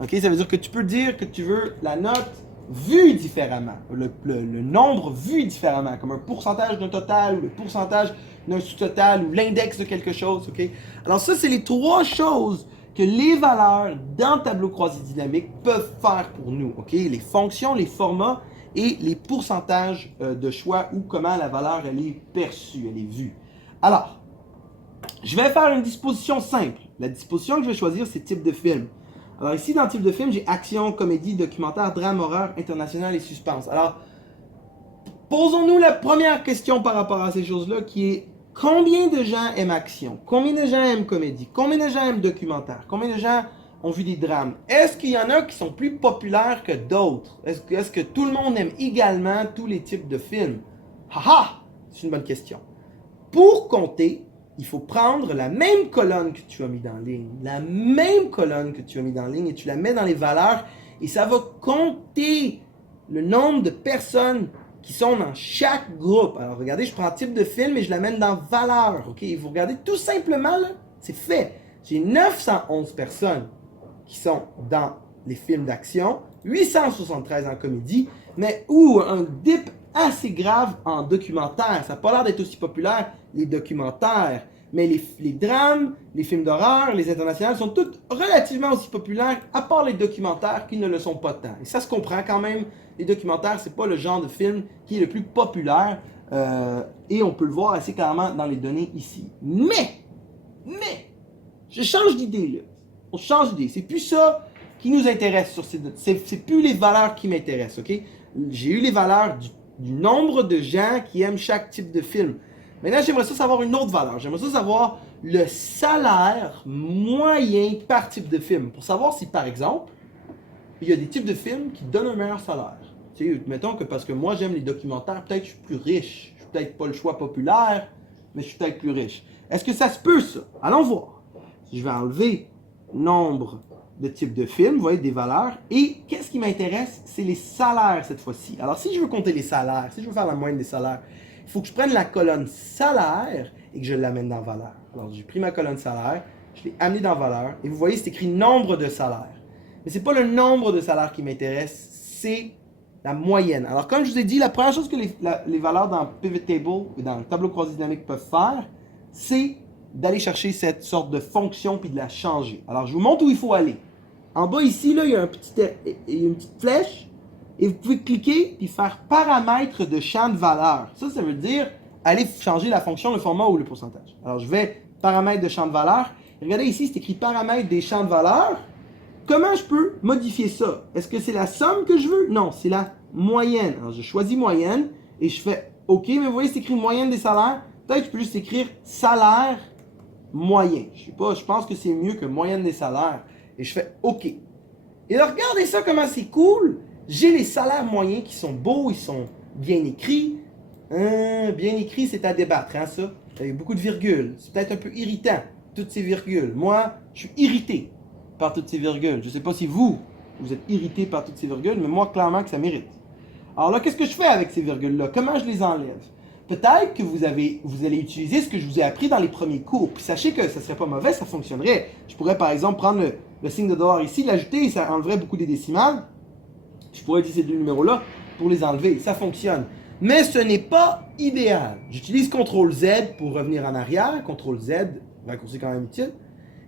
Okay? Ça veut dire que tu peux dire que tu veux la note vue différemment, le nombre vu différemment, comme un pourcentage d'un total, ou le pourcentage d'un sous-total, ou l'index de quelque chose. Okay? Alors ça, c'est les 3 choses que les valeurs dans le tableau croisé dynamique peuvent faire pour nous. Okay? Les fonctions, les formats et les pourcentages de choix ou comment la valeur elle est perçue, elle est vue. Alors, je vais faire une disposition simple. La disposition que je vais choisir, c'est type de film. Alors ici, dans le type de film, j'ai action, comédie, documentaire, drame, horreur, international et suspense. Alors, posons-nous la première question par rapport à ces choses-là qui est combien de gens aiment action? Combien de gens aiment comédie? Combien de gens aiment documentaire? Combien de gens ont vu des drames? Est-ce qu'il y en a qui sont plus populaires que d'autres? Est-ce que tout le monde aime également tous les types de films? Haha! C'est une bonne question. Pour compter, il faut prendre la même colonne que tu as mis dans la ligne, la même colonne que tu as mis dans la ligne et tu la mets dans les valeurs et ça va compter le nombre de personnes qui sont dans chaque groupe. Alors regardez, je prends type de film et je l'amène dans valeurs. Okay? Vous regardez tout simplement, là, c'est fait. J'ai 911 personnes qui sont dans les films d'action, 873 en comédie, mais un dip assez grave en documentaire. Ça n'a pas l'air d'être aussi populaire, les documentaires. Mais les drames, les films d'horreur, les internationales sont toutes relativement aussi populaires, à part les documentaires qui ne le sont pas tant. Et ça se comprend quand même, les documentaires, c'est pas le genre de film qui est le plus populaire, et on peut le voir assez clairement dans les données ici. Mais, je change d'idée là. On change d'idée. C'est plus ça qui nous intéresse sur ces notes. C'est plus les valeurs qui m'intéressent, ok? J'ai eu les valeurs du nombre de gens qui aiment chaque type de film. Maintenant, j'aimerais ça savoir une autre valeur. J'aimerais ça savoir le salaire moyen par type de film. Pour savoir si, par exemple, il y a des types de films qui donnent un meilleur salaire. Tu sais, mettons que parce que moi, j'aime les documentaires, peut-être que je suis plus riche. Je suis peut-être pas le choix populaire, mais je suis peut-être plus riche. Est-ce que ça se peut, ça? Allons voir. Si je vais enlever nombre de types de films, vous voyez, des valeurs. Et qu'est-ce qui m'intéresse? C'est les salaires cette fois-ci. Alors, si je veux compter les salaires, si je veux faire la moyenne des salaires, il faut que je prenne la colonne salaire et que je l'amène dans valeur. Alors, j'ai pris ma colonne salaire, je l'ai amenée dans valeur, et vous voyez, c'est écrit nombre de salaires. Mais ce n'est pas le nombre de salaires qui m'intéresse, c'est la moyenne. Alors, comme je vous ai dit, la première chose que les valeurs dans Pivot Table et dans le tableau croisé dynamique peuvent faire, c'est d'aller chercher cette sorte de fonction puis de la changer. Alors, je vous montre où il faut aller. En bas ici, là, il y a une petite flèche et vous pouvez cliquer et faire paramètres de champ de valeur. Ça veut dire aller changer la fonction, le format ou le pourcentage. Alors, je vais paramètres de champ de valeur. Regardez ici, c'est écrit paramètres des champs de valeur. Comment je peux modifier ça? Est-ce que c'est la somme que je veux? Non, c'est la moyenne. Alors, je choisis moyenne et je fais OK, mais vous voyez, c'est écrit moyenne des salaires. Peut-être que je peux juste écrire salaire moyen. Je sais pas, je pense que c'est mieux que moyenne des salaires. Et je fais OK. Et là, regardez ça, comment c'est cool. J'ai les salaires moyens qui sont beaux, ils sont bien écrits. Bien écrit, c'est à débattre, hein, ça. Avec beaucoup de virgules. C'est peut-être un peu irritant, toutes ces virgules. Moi, je suis irrité par toutes ces virgules. Je ne sais pas si vous êtes irrité par toutes ces virgules, mais moi, clairement que ça m'irrite. Alors là, qu'est-ce que je fais avec ces virgules-là? Comment je les enlève? Peut-être que vous allez utiliser ce que je vous ai appris dans les premiers cours. Puis sachez que ça ne serait pas mauvais, ça fonctionnerait. Je pourrais par exemple prendre le signe de dollar ici, l'ajouter et ça enlèverait beaucoup des décimales. Je pourrais utiliser ces deux numéros-là pour les enlever. Ça fonctionne. Mais ce n'est pas idéal. J'utilise CTRL Z pour revenir en arrière. CTRL Z, raccourci quand même utile.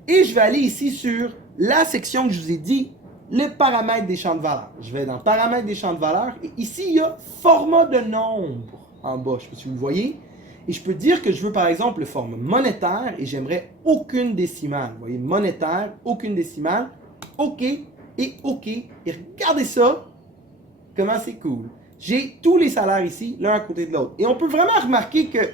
Et je vais aller ici sur la section que je vous ai dit, les paramètres des champs de valeur. Je vais dans paramètres des champs de valeur et ici il y a format de nombre en bas. Je ne sais pas si vous le voyez. Et je peux dire que je veux par exemple le format monétaire et j'aimerais aucune décimale. Vous voyez, monétaire, aucune décimale. OK et OK. Et regardez ça, comment c'est cool. J'ai tous les salaires ici, l'un à côté de l'autre. Et on peut vraiment remarquer qu'il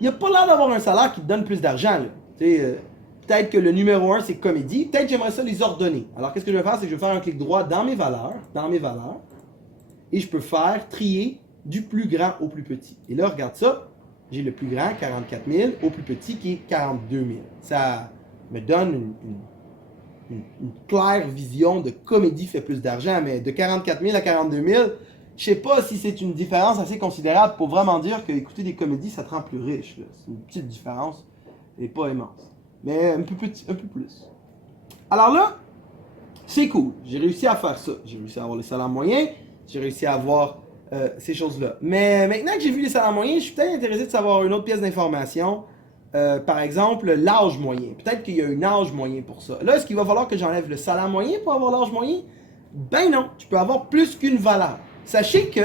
n'y a pas l'air d'avoir un salaire qui te donne plus d'argent. Peut-être que le numéro 1, c'est comédie. Peut-être que j'aimerais ça les ordonner. Alors, qu'est-ce que je vais faire? C'est que je vais faire un clic droit dans mes valeurs. Et je peux faire trier du plus grand au plus petit. Et là, regarde ça. J'ai le plus grand, 44 000, au plus petit, qui est 42 000. Ça me donne une claire vision de comédie fait plus d'argent. Mais de 44 000 à 42 000, je sais pas si c'est une différence assez considérable pour vraiment dire que écouter des comédies, ça te rend plus riche. C'est une petite différence et pas immense. Mais un peu plus. Alors là, c'est cool. J'ai réussi à faire ça. J'ai réussi à avoir les salaires moyens. J'ai réussi à avoir ces choses-là. Mais maintenant que j'ai vu les salaires moyens, je suis peut-être intéressé de savoir une autre pièce d'information. Par exemple, l'âge moyen. Peut-être qu'il y a un âge moyen pour ça. Là, est-ce qu'il va falloir que j'enlève le salaire moyen pour avoir l'âge moyen? Ben non. Tu peux avoir plus qu'une valeur. Sachez que,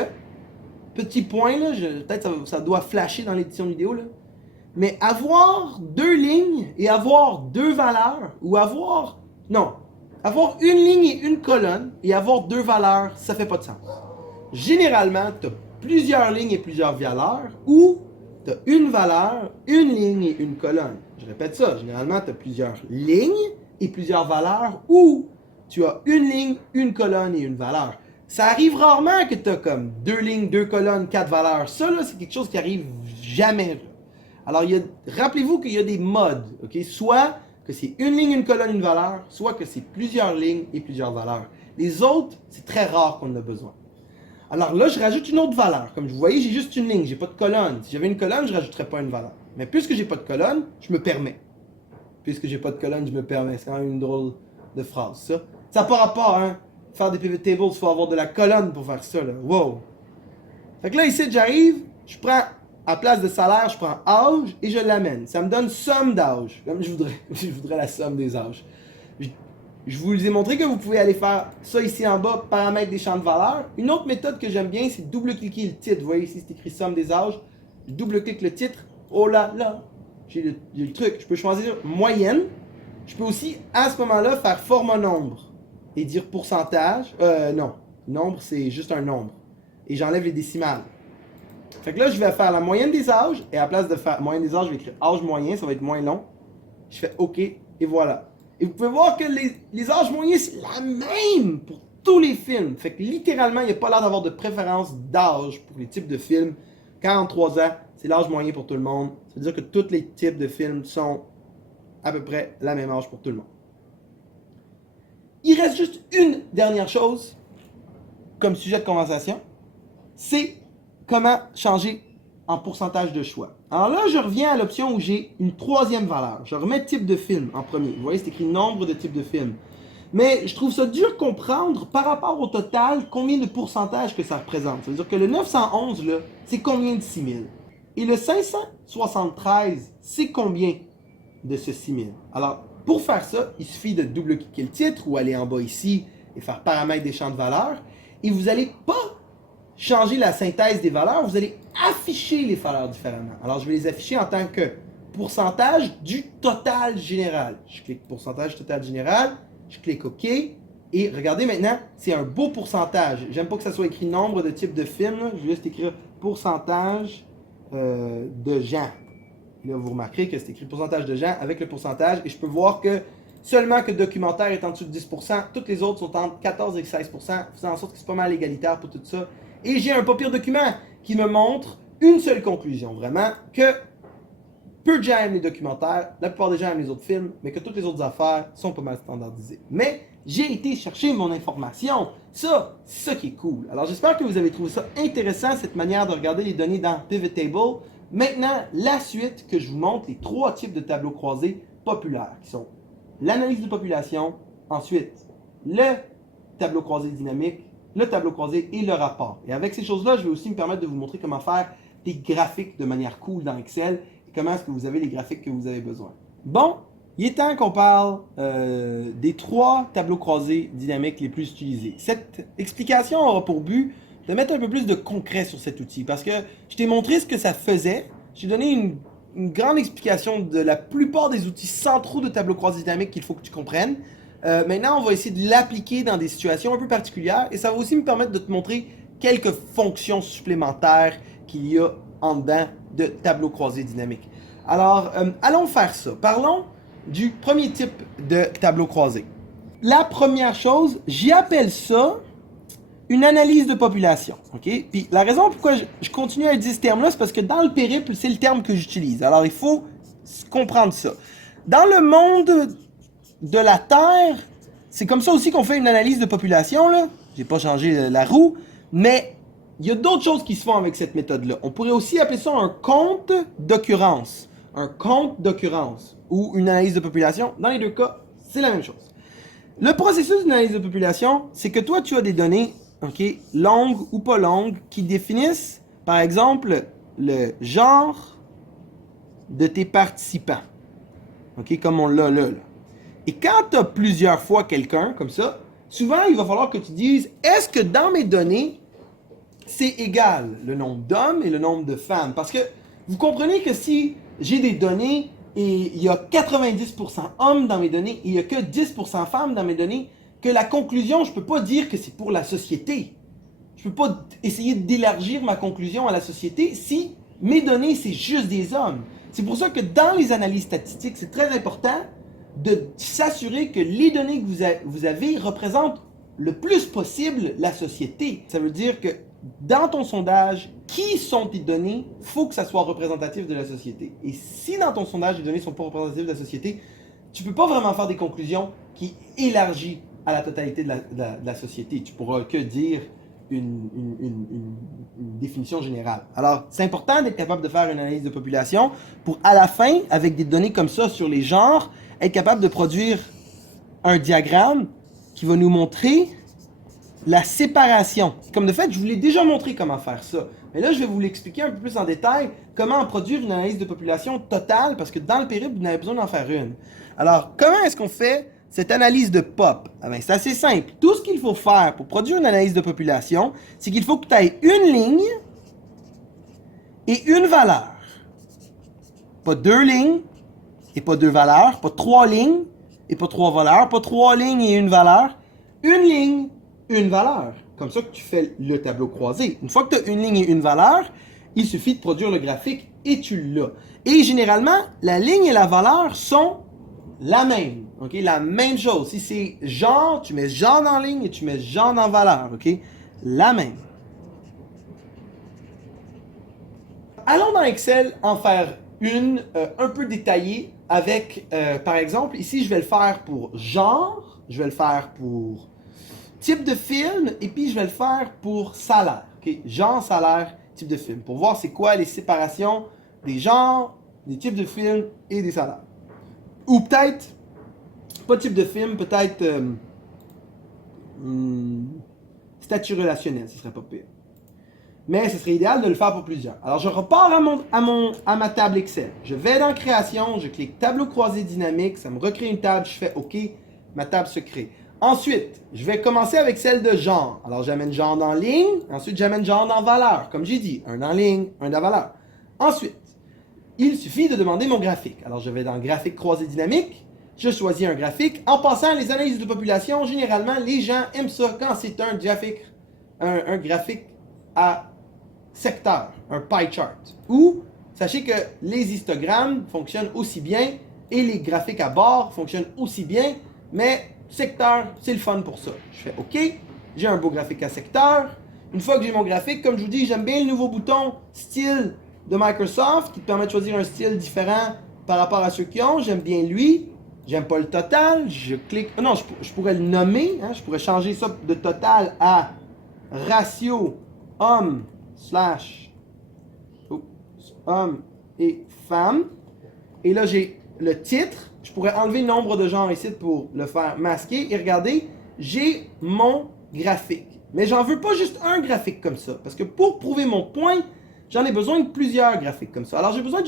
petit point, là, peut-être ça doit flasher dans l'édition vidéo, là. Mais avoir deux lignes et avoir deux valeurs, ou avoir une ligne et une colonne et avoir deux valeurs, ça fait pas de sens. Généralement, tu as plusieurs lignes et plusieurs valeurs, ou tu as une valeur, une ligne et une colonne. Je répète ça, généralement, tu as plusieurs lignes et plusieurs valeurs, ou tu as une ligne, une colonne et une valeur. Ça arrive rarement que tu as comme deux lignes, deux colonnes, quatre valeurs. Ça, là, c'est quelque chose qui arrive jamais, là. Alors, rappelez-vous qu'il y a des modes, ok? Soit que c'est une ligne, une colonne, une valeur, soit que c'est plusieurs lignes et plusieurs valeurs. Les autres, c'est très rare qu'on en a besoin. Alors là, je rajoute une autre valeur. Comme vous voyez, j'ai juste une ligne, j'ai pas de colonne. Si j'avais une colonne, je ne rajouterais pas une valeur. Mais puisque j'ai pas de colonne, je me permets. Puisque j'ai pas de colonne, je me permets. C'est quand même une drôle de phrase, ça. Ça n'a pas rapport, hein? Faire des pivot tables, il faut avoir de la colonne pour faire ça, là. Wow! Fait que là, ici, j'arrive, je prends... à place de salaire, je prends âge et je l'amène. Ça me donne somme d'âge. Comme je voudrais la somme des âges. Je vous ai montré que vous pouvez aller faire ça ici en bas, paramètres des champs de valeur. Une autre méthode que j'aime bien, c'est double-cliquer le titre. Vous voyez ici, c'est écrit somme des âges. Je double-clique le titre. Oh là là, j'ai le truc. Je peux choisir moyenne. Je peux aussi, à ce moment-là, faire format nombre et dire pourcentage. Non, nombre, c'est juste un nombre. Et j'enlève les décimales. Fait que là, je vais faire la moyenne des âges. Et à la place de faire moyenne des âges, je vais écrire âge moyen. Ça va être moins long. Je fais OK et voilà. Et vous pouvez voir que les âges moyens, c'est la même pour tous les films. Fait que littéralement, il n'y a pas l'air d'avoir de préférence d'âge pour les types de films. 43 ans, c'est l'âge moyen pour tout le monde. Ça veut dire que tous les types de films sont à peu près la même âge pour tout le monde. Il reste juste une dernière chose comme sujet de conversation. C'est comment changer en pourcentage de choix. Alors là, je reviens à l'option où j'ai une troisième valeur. Je remets type de film en premier. Vous voyez, c'est écrit nombre de types de films. Mais je trouve ça dur de comprendre par rapport au total combien de pourcentage que ça représente. Ça veut dire que le 911, là, c'est combien de 6000? Et le 573, c'est combien de ce 6000? Alors, pour faire ça, il suffit de double-cliquer le titre ou aller en bas ici et faire paramètres des champs de valeur. Et vous n'allez pas changer la synthèse des valeurs, vous allez afficher les valeurs différemment. Alors, je vais les afficher en tant que pourcentage du total général. Je clique pourcentage total général, je clique OK, et regardez maintenant, c'est un beau pourcentage. J'aime pas que ça soit écrit nombre de types de films, là. Je vais juste écrire pourcentage de gens. Là, vous remarquerez que c'est écrit pourcentage de gens avec le pourcentage, et je peux voir que seulement que documentaire est en dessous de 10%, toutes les autres sont entre 14 et 16%, faisant en sorte que c'est pas mal égalitaire pour tout ça. Et j'ai un pas pire document qui me montre une seule conclusion, vraiment, que peu de gens aiment les documentaires, la plupart des gens aiment les autres films, mais que toutes les autres affaires sont pas mal standardisées. Mais j'ai été chercher mon information. Ça, c'est ça qui est cool. Alors j'espère que vous avez trouvé ça intéressant, cette manière de regarder les données dans Pivot Table. Maintenant, la suite que je vous montre, les trois types de tableaux croisés populaires, qui sont l'analyse de population, ensuite le tableau croisé dynamique, le tableau croisé et le rapport. Et avec ces choses-là, je vais aussi me permettre de vous montrer comment faire des graphiques de manière cool dans Excel et comment est-ce que vous avez les graphiques que vous avez besoin. Bon, il est temps qu'on parle des trois tableaux croisés dynamiques les plus utilisés. Cette explication aura pour but de mettre un peu plus de concret sur cet outil parce que je t'ai montré ce que ça faisait. J'ai donné une grande explication de la plupart des outils centraux de tableau croisé dynamique qu'il faut que tu comprennes. Maintenant, on va essayer de l'appliquer dans des situations un peu particulières et ça va aussi me permettre de te montrer quelques fonctions supplémentaires qu'il y a en dedans de tableau croisé dynamique. Alors, allons faire ça. Parlons du premier type de tableau croisé. La première chose, j'y appelle ça une analyse de population. Okay? Puis la raison pourquoi je continue à dire ce terme-là, c'est parce que dans le périple, c'est le terme que j'utilise. Alors, il faut comprendre ça. Dans le monde de la Terre, c'est comme ça aussi qu'on fait une analyse de population, là. J'ai pas changé la roue, mais il y a d'autres choses qui se font avec cette méthode-là. On pourrait aussi appeler ça un compte d'occurrence. Un compte d'occurrence ou une analyse de population. Dans les deux cas, c'est la même chose. Le processus d'une analyse de population, c'est que toi, tu as des données, okay, longues ou pas longues, qui définissent, par exemple, le genre de tes participants. Okay, comme on l'a là. Et quand tu as plusieurs fois quelqu'un comme ça, souvent, il va falloir que tu dises, est-ce que dans mes données, c'est égal le nombre d'hommes et le nombre de femmes? Parce que vous comprenez que si j'ai des données et il y a 90% hommes dans mes données et il n'y a que 10% femmes dans mes données, que la conclusion, je ne peux pas dire que c'est pour la société. Je ne peux pas essayer d'élargir ma conclusion à la société si mes données, c'est juste des hommes. C'est pour ça que dans les analyses statistiques, c'est très important de s'assurer que les données que vous avez représentent le plus possible la société. Ça veut dire que dans ton sondage, qui sont tes données, il faut que ça soit représentatif de la société. Et si dans ton sondage, les données ne sont pas représentatives de la société, tu ne peux pas vraiment faire des conclusions qui élargissent à la totalité de la société. Tu ne pourras que dire une définition générale. Alors, c'est important d'être capable de faire une analyse de population pour, à la fin, avec des données comme ça sur les genres, être capable de produire un diagramme qui va nous montrer la séparation. Comme de fait, je vous l'ai déjà montré comment faire ça. Mais là, je vais vous l'expliquer un peu plus en détail, comment produire une analyse de population totale, parce que dans le périple, vous n'avez besoin d'en faire une. Alors, comment est-ce qu'on fait cette analyse de pop? Ah ben, c'est assez simple. Tout ce qu'il faut faire pour produire une analyse de population, c'est qu'il faut que tu aies une ligne et une valeur. Pas deux lignes et pas deux valeurs, pas trois lignes et pas trois valeurs, pas trois lignes et une valeur. Une ligne, une valeur. Comme ça que tu fais le tableau croisé. Une fois que tu as une ligne et une valeur, il suffit de produire le graphique et tu l'as. Et généralement, la ligne et la valeur sont la même. Okay? La même chose. Si c'est genre, tu mets genre dans ligne et tu mets genre dans valeur. Okay? La même. Allons dans Excel en faire une un peu détaillée avec, par exemple, ici, je vais le faire pour genre, je vais le faire pour type de film, et puis je vais le faire pour salaire. Okay? Genre, salaire, type de film. Pour voir c'est quoi les séparations des genres, des types de films et des salaires. Ou peut-être, pas type de film, peut-être statut relationnel, ce serait pas pire. Mais ce serait idéal de le faire pour plusieurs. Alors je repars à ma table Excel. Je vais dans Création, je clique Tableau croisé dynamique, ça me recrée une table, je fais OK, ma table se crée. Ensuite, je vais commencer avec celle de genre. Alors, j'amène genre dans ligne. Ensuite, j'amène genre dans valeur. Comme j'ai dit, un dans ligne, un dans valeur. Ensuite, il suffit de demander mon graphique. Alors, je vais dans graphique croisé dynamique. Je choisis un graphique. En passant, les analyses de population, généralement, les gens aiment ça quand c'est un graphique à secteur, un pie chart. Ou, sachez que les histogrammes fonctionnent aussi bien et les graphiques à barres fonctionnent aussi bien, mais secteur, c'est le fun pour ça. Je fais OK, j'ai un beau graphique à secteur. Une fois que j'ai mon graphique, comme je vous dis, j'aime bien le nouveau bouton style de Microsoft qui te permet de choisir un style différent par rapport à ceux qui ont. J'aime bien lui. J'aime pas le total. Je clique. Non, je pourrais le nommer. Hein, je pourrais changer ça de total à ratio homme et femme. Et là, j'ai le titre. Je pourrais enlever le nombre de genres ici pour le faire masquer. Et regardez, j'ai mon graphique. Mais j'en veux pas juste un graphique comme ça. Parce que pour prouver mon point, j'en ai besoin de plusieurs graphiques comme ça. Alors j'ai besoin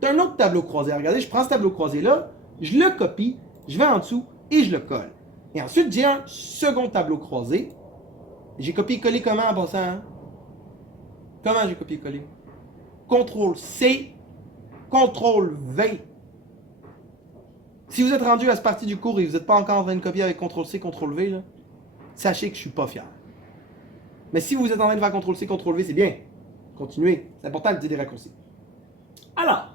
d'un autre tableau croisé. Regardez, je prends ce tableau croisé-là, je le copie, je vais en dessous et je le colle. Et ensuite, j'ai un second tableau croisé. J'ai copié-collé comment en passant? Hein? Comment j'ai copié-collé? CTRL-C, CTRL-V. Si vous êtes rendu à cette partie du cours et vous n'êtes pas encore en train de copier avec CTRL-C, CTRL-V, là, sachez que je ne suis pas fier. Mais si vous êtes en train de faire CTRL-C, CTRL-V, c'est bien. Continuez. C'est important de dire des raccourcis. Alors,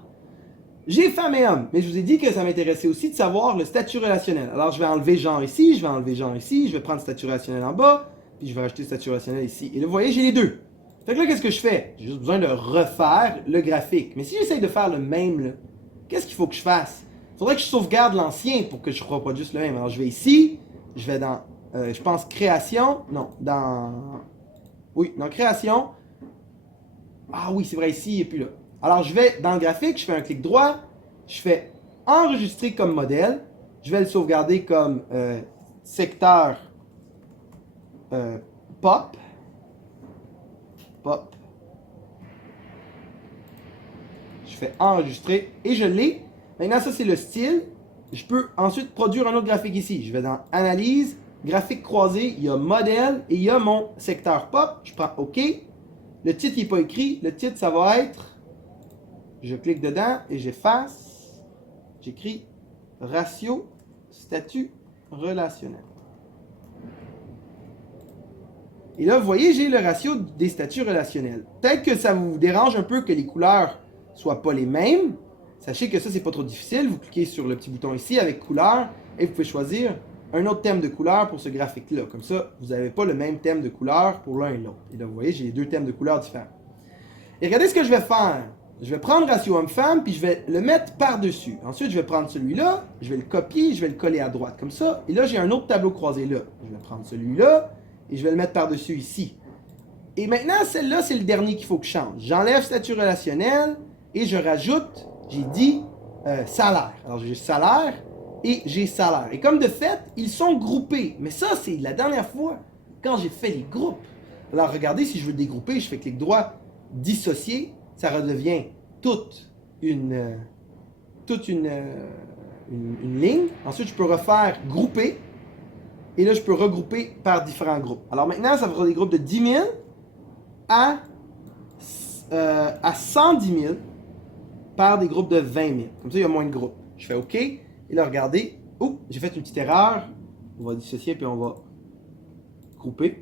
j'ai femme et homme, mais je vous ai dit que ça m'intéressait aussi de savoir le statut relationnel. Alors, je vais enlever genre ici, je vais enlever genre ici, je vais prendre statut relationnel en bas, puis je vais rajouter statut relationnel ici. Et là, vous voyez, j'ai les deux. Fait que là, qu'est-ce que je fais? J'ai juste besoin de refaire le graphique. Mais si j'essaye de faire le même, là, qu'est-ce qu'il faut que je fasse? Il faudrait que je sauvegarde l'ancien pour que je reproduise le même. Alors, je vais ici, je vais dans, je pense, création. Non, oui, dans création. Ah oui, c'est vrai, ici et puis là. Alors, je vais dans le graphique, je fais un clic droit, je fais enregistrer comme modèle. Je vais le sauvegarder comme secteur pop. Pop. Je fais enregistrer et je l'ai. Maintenant, ça, c'est le style. Je peux ensuite produire un autre graphique ici. Je vais dans Analyse, graphique croisé, il y a modèle et il y a mon secteur pop. Je prends OK. Le titre n'est pas écrit. Le titre, ça va être... Je clique dedans et j'efface. J'écris ratio, statut relationnel. Et là, vous voyez, j'ai le ratio des statuts relationnels. Peut-être que ça vous dérange un peu que les couleurs ne soient pas les mêmes. Sachez que ça, c'est pas trop difficile. Vous cliquez sur le petit bouton ici avec couleur et vous pouvez choisir un autre thème de couleur pour ce graphique-là. Comme ça, vous n'avez pas le même thème de couleur pour l'un et l'autre. Et là, vous voyez, j'ai les deux thèmes de couleurs différents. Et regardez ce que je vais faire. Je vais prendre ratio homme-femme, puis je vais le mettre par-dessus. Ensuite, je vais prendre celui-là, je vais le copier, je vais le coller à droite, comme ça. Et là, j'ai un autre tableau croisé là. Je vais prendre celui-là, et je vais le mettre par-dessus ici. Et maintenant, celle-là, c'est le dernier qu'il faut que je change. J'enlève statut relationnel, et je rajoute, j'ai dit, salaire. Alors, j'ai salaire, et j'ai salaire. Et comme de fait, ils sont groupés. Mais ça, c'est la dernière fois, quand j'ai fait les groupes. Alors, regardez, si je veux dégrouper, je fais clic droit, dissocier, ça redevient toute une ligne. Ensuite, je peux refaire grouper. Et là, je peux regrouper par différents groupes. Alors maintenant, ça fera des groupes de 10 000 à 110 000 par des groupes de 20 000. Comme ça, il y a moins de groupes. Je fais OK. Et là, regardez. Oh, j'ai fait une petite erreur. On va dissocier puis on va grouper.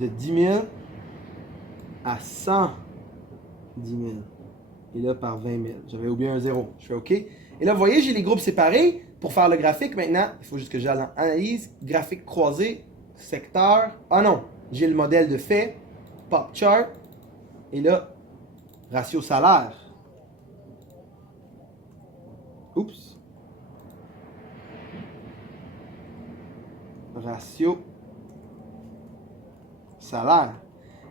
De 10 000 à 110 000. Et là, par 20 000. J'avais oublié un 0. Je fais OK. Et là, vous voyez, j'ai les groupes séparés. Pour faire le graphique, maintenant, il faut juste que j'aille en analyse, graphique croisé, secteur. Ah non, j'ai le modèle de fait, pop chart. Et là, ratio salaire. Oups. Ratio salaire.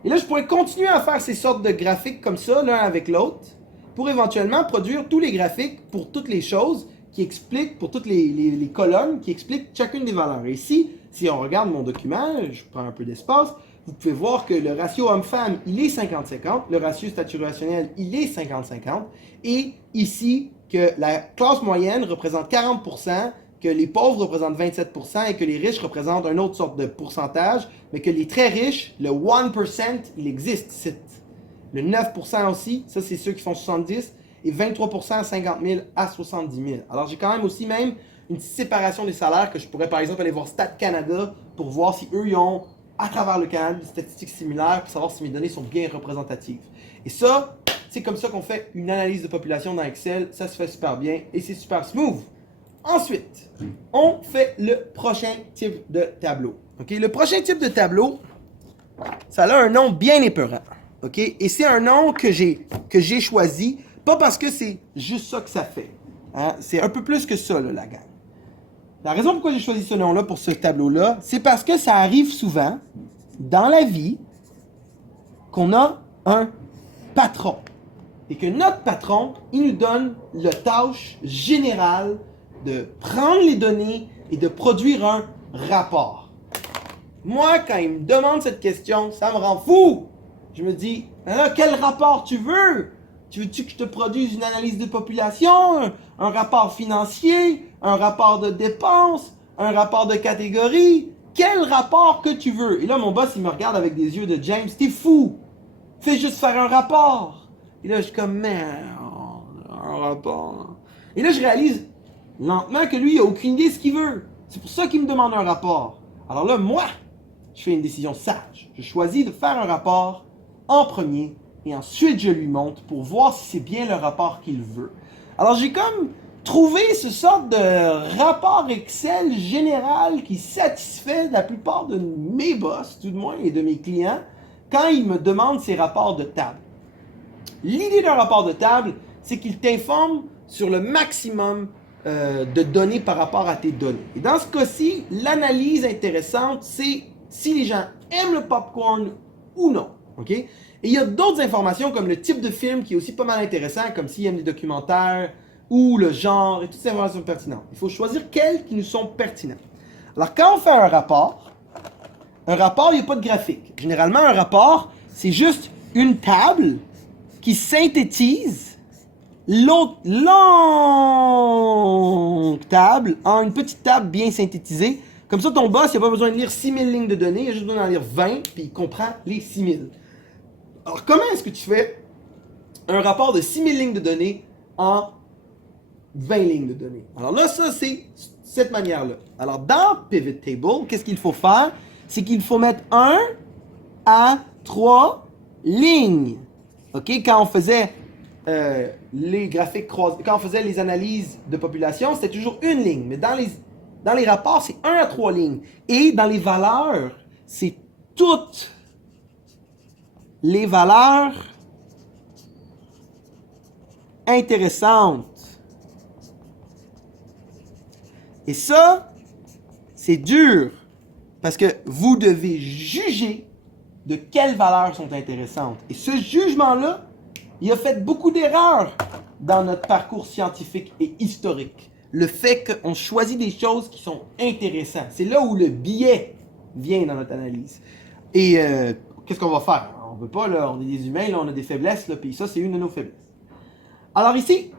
Et là, je pourrais continuer à faire ces sortes de graphiques comme ça, l'un avec l'autre, pour éventuellement produire tous les graphiques pour toutes les choses qui expliquent, pour toutes les colonnes, qui expliquent chacune des valeurs. Et ici, si on regarde mon document, je prends un peu d'espace, vous pouvez voir que le ratio homme-femme, il est 50-50, le ratio statut relationnel, il est 50-50, et ici, que la classe moyenne représente 40%, que les pauvres représentent 27% et que les riches représentent une autre sorte de pourcentage, mais que les très riches, le 1%, il existe. Le 9% aussi, ça c'est ceux qui font 70, et 23% à 50 000 à 70 000. Alors j'ai quand même aussi même une petite séparation des salaires que je pourrais par exemple aller voir Stat Canada pour voir si eux ils ont à travers le Canada des statistiques similaires pour savoir si mes données sont bien représentatives. Et ça, c'est comme ça qu'on fait une analyse de population dans Excel. Ça se fait super bien et c'est super smooth. Ensuite, on fait le prochain type de tableau. Okay? Le prochain type de tableau, ça a un nom bien épeurant. Okay? Et c'est un nom que j'ai choisi, pas parce que c'est juste ça que ça fait. Hein? C'est un peu plus que ça, là, la gang. La raison pourquoi j'ai choisi ce nom-là pour ce tableau-là, c'est parce que ça arrive souvent dans la vie qu'on a un patron. Et que notre patron, il nous donne la tâche générale de prendre les données et de produire un rapport. Moi, quand il me demande cette question, ça me rend fou. Je me dis, ah, quel rapport tu veux? Tu veux-tu que je te produise une analyse de population, un rapport financier, un rapport de dépenses, un rapport de catégorie? Quel rapport que tu veux? Et là, mon boss, il me regarde avec des yeux de James, t'es fou! Fais juste faire un rapport! Et là, je suis comme, merde, un rapport. Et là, je réalise lentement que lui, il n'a aucune idée de ce qu'il veut. C'est pour ça qu'il me demande un rapport. Alors là, moi, je fais une décision sage. Je choisis de faire un rapport en premier et ensuite je lui montre pour voir si c'est bien le rapport qu'il veut. Alors j'ai comme trouvé ce sorte de rapport Excel général qui satisfait la plupart de mes boss, tout de moins, et de mes clients, quand ils me demandent ces rapports de table. L'idée d'un rapport de table, c'est qu'il t'informe sur le maximum de données par rapport à tes données. Et dans ce cas-ci, l'analyse intéressante, c'est si les gens aiment le popcorn ou non. Okay? Et il y a d'autres informations comme le type de film qui est aussi pas mal intéressant, comme s'ils aiment les documentaires ou le genre et toutes ces informations pertinentes. Il faut choisir quelles qui nous sont pertinentes. Alors quand on fait un rapport, il n'y a pas de graphique. Généralement, un rapport, c'est juste une table qui synthétise l'autre longue table en une petite table bien synthétisée. Comme ça, ton boss, il n'a pas besoin de lire 6000 lignes de données, il a juste besoin d'en lire 20, puis il comprend les 6000. Alors, comment est-ce que tu fais un rapport de 6000 lignes de données en 20 lignes de données? Alors là, ça, c'est cette manière-là. Alors, dans Pivot Table, qu'est-ce qu'il faut faire? C'est qu'il faut mettre 1 à 3 lignes. OK? Quand on faisait les graphiques croisés, quand on faisait les analyses de population, c'était toujours une ligne. Mais dans les rapports, c'est 1 à 3 lignes. Et dans les valeurs, c'est toutes les valeurs intéressantes. Et ça, c'est dur. Parce que vous devez juger de quelles valeurs sont intéressantes. Et ce jugement-là, il a fait beaucoup d'erreurs dans notre parcours scientifique et historique. Le fait qu'on choisit des choses qui sont intéressantes. C'est là où le biais vient dans notre analyse. Et qu'est-ce qu'on va faire? On veut pas, là, on est des humains, là, on a des faiblesses, là, puis ça, c'est une de nos faiblesses. Alors ici,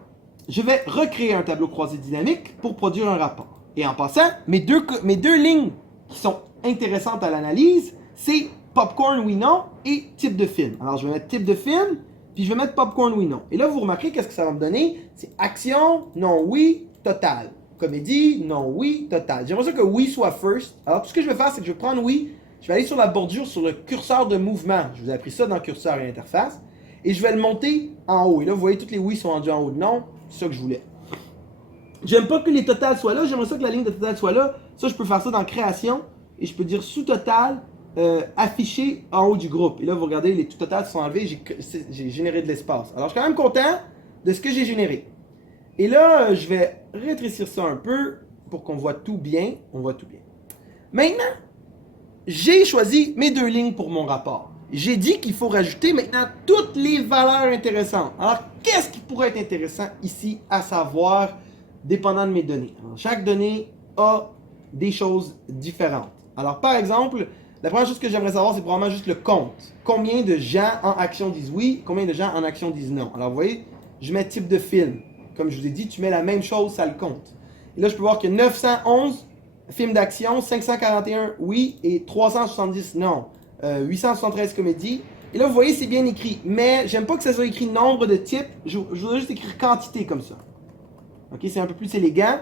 je vais recréer un tableau croisé dynamique pour produire un rapport. Et en passant, mes deux lignes qui sont intéressantes à l'analyse, c'est popcorn oui non et type de film. Alors je vais mettre type de film, puis je vais mettre popcorn oui non. Et là, vous remarquez qu'est-ce que ça va me donner? C'est action, non oui, total. Comédie, non oui, total. J'aimerais ça que oui soit first. Alors tout ce que je vais faire, c'est que je vais prendre oui, je vais aller sur la bordure, sur le curseur de mouvement. Je vous ai appris ça dans curseur et interface. Et je vais le monter en haut. Et là, vous voyez, toutes les oui sont rendus en haut de non. C'est ça que je voulais. J'aime pas que les totales soient là. J'aimerais ça que la ligne de total soit là. Ça, je peux faire ça dans création. Et je peux dire sous-total affiché en haut du groupe. Et là, vous regardez, les tout-totales sont enlevés. J'ai généré de l'espace. Alors, je suis quand même content de ce que j'ai généré. Et là, je vais rétrécir ça un peu pour qu'on voit tout bien. On voit tout bien. Maintenant, j'ai choisi mes deux lignes pour mon rapport. J'ai dit qu'il faut rajouter maintenant toutes les valeurs intéressantes. Alors, qu'est-ce qui pourrait être intéressant ici à savoir, dépendant de mes données? Alors, chaque donnée a des choses différentes. Alors, par exemple, la première chose que j'aimerais savoir, c'est probablement juste le compte. Combien de gens en action disent oui, combien de gens en action disent non. Alors, vous voyez, je mets type de film. Comme je vous ai dit, tu mets la même chose, ça le compte. Et là, je peux voir que 911 films d'action, 541 oui et 370 non. 873 comédies. Et là, vous voyez, c'est bien écrit. Mais j'aime pas que ça soit écrit nombre de types. Je voudrais juste écrire quantité comme ça. Ok, c'est un peu plus élégant.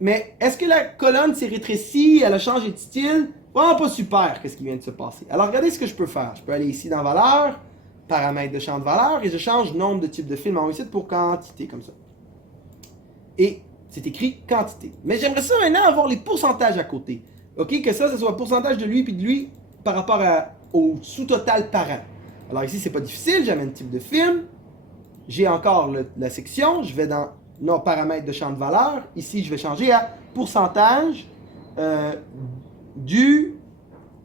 Mais est-ce que la colonne s'est rétrécie? Elle a changé de style? Vraiment pas super, qu'est-ce qui vient de se passer. Alors, regardez ce que je peux faire. Je peux aller ici dans valeur, paramètres de champ de valeur, et je change nombre de types de films en haut ici pour quantité, comme ça. Et c'est écrit quantité. Mais j'aimerais ça maintenant avoir les pourcentages à côté. Ok, que ça soit pourcentage de lui puis de lui par rapport au sous-total par an. Alors ici, c'est pas difficile, j'amène type de film. J'ai encore la section, je vais dans nos paramètres de champ de valeur. Ici, je vais changer à pourcentage du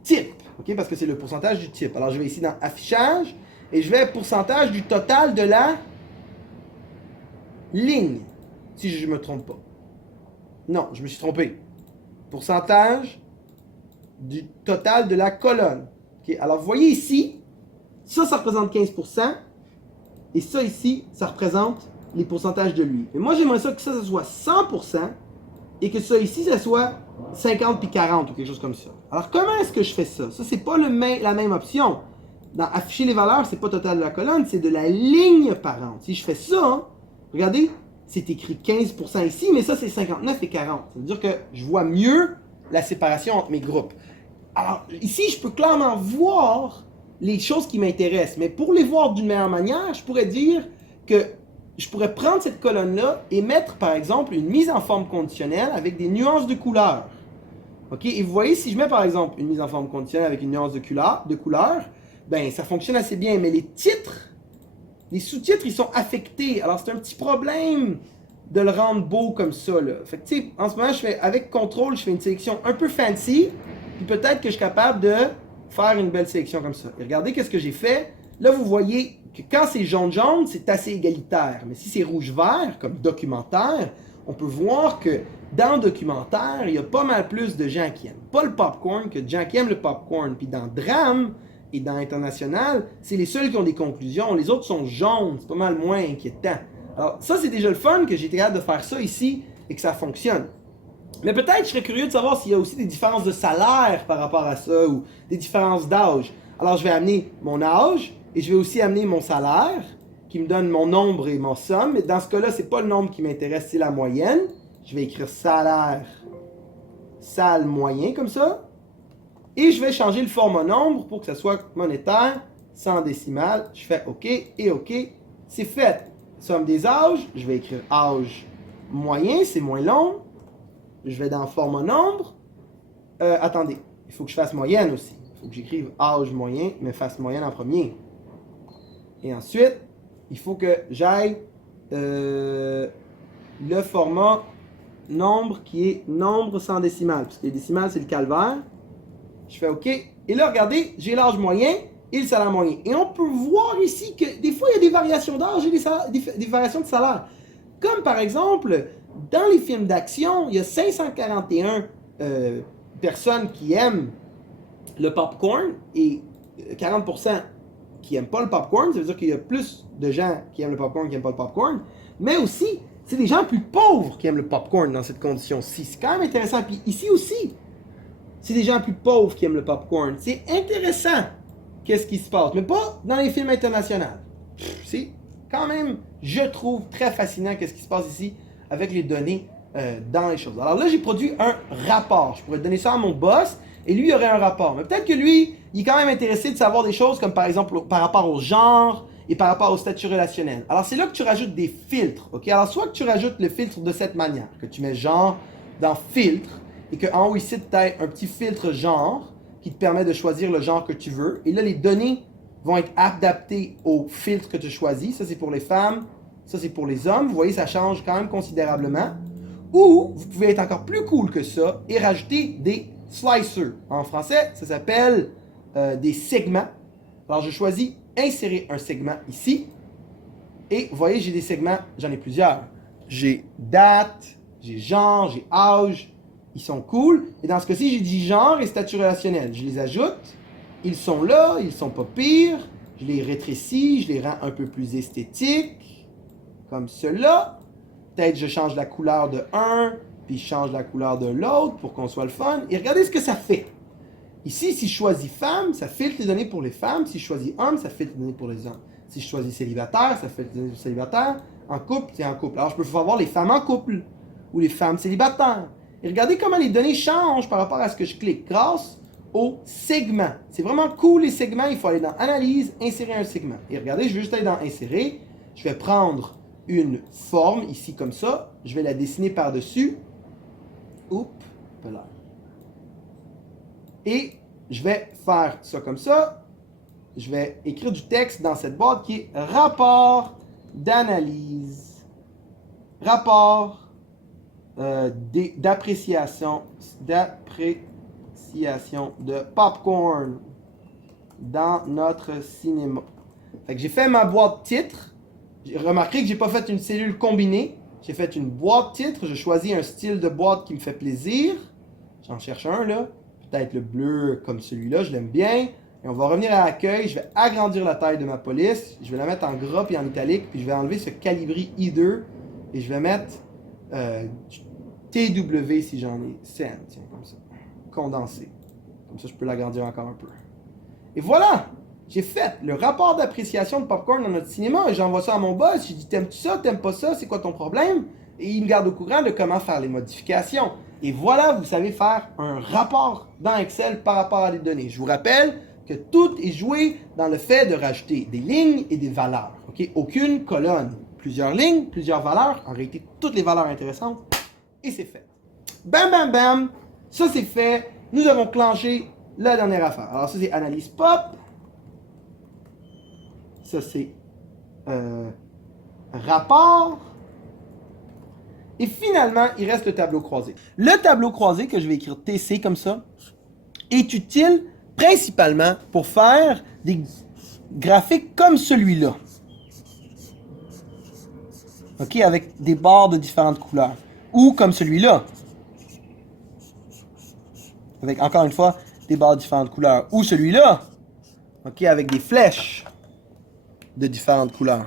type. Ok, parce que c'est le pourcentage du type. Alors je vais ici dans affichage et je vais pourcentage du total de la ligne. Si je ne me trompe pas. Non, je me suis trompé. Pourcentage du total de la colonne. Okay. Alors, vous voyez ici, ça représente 15%. Et ça ici, ça représente les pourcentages de lui. Mais moi, j'aimerais ça que ça soit 100% et que ça ici, ça soit 50 puis 40 ou quelque chose comme ça. Alors, comment est-ce que je fais ça? Ça, c'est pas la même option. Dans afficher les valeurs, c'est pas total de la colonne, c'est de la ligne par an. Si je fais ça, hein, regardez, c'est écrit 15% ici, mais ça, c'est 59 et 40. Ça veut dire que je vois mieux la séparation entre mes groupes. Alors, ici, je peux clairement voir les choses qui m'intéressent. Mais pour les voir d'une meilleure manière, je pourrais dire que je pourrais prendre cette colonne-là et mettre, par exemple, une mise en forme conditionnelle avec des nuances de couleurs. OK? Et vous voyez, si je mets, par exemple, une mise en forme conditionnelle avec une nuance de couleur, ben, ça fonctionne assez bien. Mais les titres, les sous-titres, ils sont affectés. Alors, c'est un petit problème de le rendre beau comme ça, là. Fait que, tu sais, en ce moment, avec contrôle, je fais une sélection un peu fancy, puis peut-être que je suis capable de faire une belle sélection comme ça. Et regardez qu'est-ce que j'ai fait. Là, vous voyez que quand c'est jaune-jaune, c'est assez égalitaire. Mais si c'est rouge-vert, comme documentaire, on peut voir que dans documentaire, il y a pas mal plus de gens qui aiment pas le popcorn que de gens qui aiment le popcorn. Puis dans drame et dans international, c'est les seuls qui ont des conclusions. Les autres sont jaunes. C'est pas mal moins inquiétant. Alors, ça, c'est déjà le fun que j'ai été capable de faire ça ici et que ça fonctionne. Mais peut-être, je serais curieux de savoir s'il y a aussi des différences de salaire par rapport à ça ou des différences d'âge. Alors, je vais amener mon âge et je vais aussi amener mon salaire qui me donne mon nombre et mon somme. Mais dans ce cas-là, c'est pas le nombre qui m'intéresse, c'est la moyenne. Je vais écrire salaire, sal moyen comme ça. Et je vais changer le format nombre pour que ça soit monétaire, sans décimale. Je fais OK et OK. C'est fait. Somme des âges, je vais écrire âge moyen, c'est moins long. Je vais dans format nombre. Attendez, il faut que je fasse moyenne aussi. Il faut que j'écrive âge moyen, mais fasse moyenne en premier. Et ensuite, il faut que j'aille le format nombre qui est nombre sans décimale. Parce que les décimales, c'est le calvaire. Je fais OK. Et là, regardez, j'ai l'âge moyen et le salaire moyen. Et on peut voir ici que des fois, il y a des variations d'âge et des variations de salaire. Comme par exemple, dans les films d'action, il y a 541 personnes qui aiment le popcorn et 40% qui n'aiment pas le popcorn, ça veut dire qu'il y a plus de gens qui aiment le popcorn qui n'aiment pas le popcorn, mais aussi, c'est des gens plus pauvres qui aiment le popcorn dans cette condition-ci. C'est quand même intéressant. Puis ici aussi, c'est des gens plus pauvres qui aiment le popcorn. C'est intéressant qu'est-ce qui se passe, mais pas dans les films internationaux. C'est quand même, je trouve, très fascinant qu'est-ce qui se passe ici avec les données dans les choses. Alors là, j'ai produit un rapport. Je pourrais donner ça à mon boss et lui, il aurait un rapport. Mais peut-être que lui, il est quand même intéressé de savoir des choses comme par exemple par rapport au genre et par rapport au statut relationnel. Alors c'est là que tu rajoutes des filtres. Ok. Alors soit que tu rajoutes le filtre de cette manière, que tu mets genre dans filtre et qu'en haut ici, tu as un petit filtre genre qui te permet de choisir le genre que tu veux. Et là, les données vont être adaptées au filtre que tu choisis. Ça, c'est pour les femmes. Ça, c'est pour les hommes. Vous voyez, ça change quand même considérablement. Ou vous pouvez être encore plus cool que ça et rajouter des slicers. En français, ça s'appelle des segments. Alors, je choisis insérer un segment ici. Et vous voyez, j'ai des segments, j'en ai plusieurs. J'ai date, j'ai genre, j'ai âge. Ils sont cool. Et dans ce cas-ci, j'ai dit genre et statut relationnel. Je les ajoute. Ils sont là, ils sont pas pires. Je les rétrécis, je les rends un peu plus esthétiques. Comme cela. Peut-être je change la couleur de un, puis je change la couleur de l'autre pour qu'on soit le fun. Et regardez ce que ça fait. Ici, si je choisis femme, ça filtre les données pour les femmes. Si je choisis homme, ça filtre les données pour les hommes. Si je choisis célibataire, ça filtre les données pour les célibataires. En couple, c'est en couple. Alors, je peux voir les femmes en couple ou les femmes célibataires. Et regardez comment les données changent par rapport à ce que je clique grâce aux segments. C'est vraiment cool les segments. Il faut aller dans Analyse, insérer un segment. Et regardez, je vais juste aller dans Insérer. Je vais prendre une forme ici comme ça. Je vais la dessiner par-dessus. Oups, voilà. Et je vais faire ça comme ça. Je vais écrire du texte dans cette boîte qui est rapport d'analyse. Rapport d'appréciation de popcorn dans notre cinéma. Fait que j'ai fait ma boîte titre. J'ai remarqué que j'ai pas fait une cellule combinée. J'ai fait une boîte titre. Je choisis un style de boîte qui me fait plaisir. J'en cherche un là. Peut-être le bleu comme celui-là. Je l'aime bien. Et on va revenir à l'accueil. Je vais agrandir la taille de ma police. Je vais la mettre en gras et en italique. Puis je vais enlever ce calibri I2. Et je vais mettre TW si j'en ai. CN, tiens, comme ça. Condensé. Comme ça, je peux l'agrandir encore un peu. Et voilà! J'ai fait le rapport d'appréciation de popcorn dans notre cinéma et j'envoie ça à mon boss. J'ai dit, t'aimes-tu ça? T'aimes pas ça? C'est quoi ton problème? Et il me garde au courant de comment faire les modifications. Et voilà, vous savez faire un rapport dans Excel par rapport à des données. Je vous rappelle que tout est joué dans le fait de rajouter des lignes et des valeurs. Okay? Aucune colonne. Plusieurs lignes, plusieurs valeurs. En réalité, toutes les valeurs intéressantes. Et c'est fait. Bam, bam, bam. Ça, c'est fait. Nous avons clenché la dernière affaire. Alors, ça, c'est analyse pop. Ça, c'est rapport. Et finalement, il reste le tableau croisé. Le tableau croisé, que je vais écrire TC comme ça, est utile principalement pour faire des graphiques comme celui-là. OK, avec des barres de différentes couleurs. Ou comme celui-là. Avec, encore une fois, des barres de différentes couleurs. Ou celui-là. OK, avec des flèches de différentes couleurs.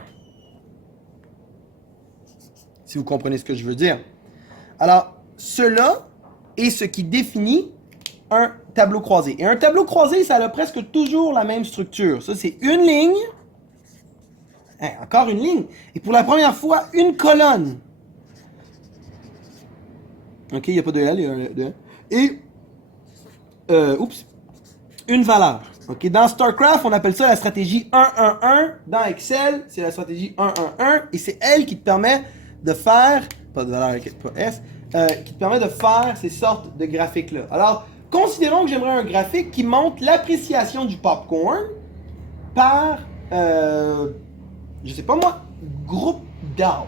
Si vous comprenez ce que je veux dire. Alors, cela est ce qui définit un tableau croisé. Et un tableau croisé, ça a presque toujours la même structure. Ça, c'est une ligne. Hein, encore une ligne. Et pour la première fois, une colonne. OK, il n'y a pas de L, il y a un de L. Et, une valeur. Okay? Dans StarCraft, on appelle ça la stratégie 1-1-1. Dans Excel, c'est la stratégie 1-1-1. Et c'est elle qui te permet de faire, pas de valeur, pas S, qui te permet de faire ces sortes de graphiques-là. Alors, considérons que j'aimerais un graphique qui montre l'appréciation du popcorn par, je sais pas moi, groupe d'âge.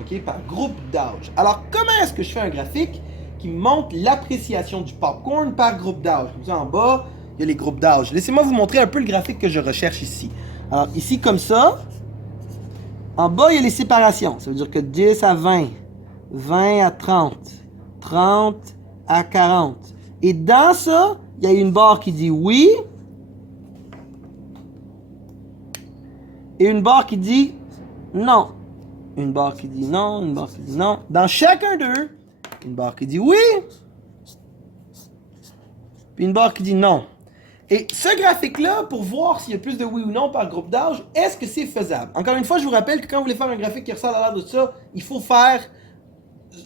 OK? Par groupe d'âge. Alors, comment est-ce que je fais un graphique qui montre l'appréciation du popcorn par groupe d'âge? Comme ça, en bas, il y a les groupes d'âge. Laissez-moi vous montrer un peu le graphique que je recherche ici. Alors, ici, comme ça, en bas, il y a les séparations. Ça veut dire que 10 à 20, 20 à 30, 30 à 40. Et dans ça, il y a une barre qui dit oui et une barre qui dit non. Une barre qui dit non, une barre qui dit non. Dans chacun d'eux, une barre qui dit oui, puis une barre qui dit non. Et ce graphique-là, pour voir s'il y a plus de oui ou non par groupe d'âge, est-ce que c'est faisable? Encore une fois, je vous rappelle que quand vous voulez faire un graphique qui ressemble à l'air de ça, il faut faire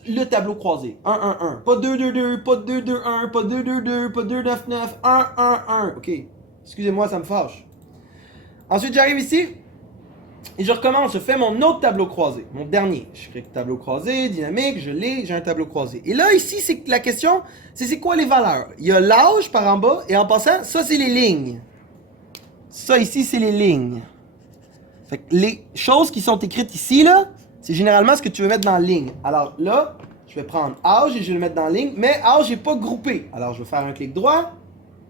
le tableau croisé. 1, 1, 1. Pas 2, 2, 2, pas 2, 2, 1, pas 2, 2, 2, pas 2, 9, 9, 1, 1, 1. OK. Excusez-moi, ça me fâche. Ensuite, j'arrive ici et je recommence. Je fais mon autre tableau croisé. Mon dernier. Je crée tableau croisé, dynamique, je l'ai, j'ai un tableau croisé. Et là, ici, c'est la question, c'est quoi les valeurs? Il y a l'âge par en bas et en passant, ça, c'est les lignes. Ça, ici, c'est les lignes. Fait que les choses qui sont écrites ici, là, c'est généralement ce que tu veux mettre dans la ligne. Alors là, je vais prendre âge et je vais le mettre dans la ligne, mais âge n'est pas groupé. Alors je vais faire un clic droit,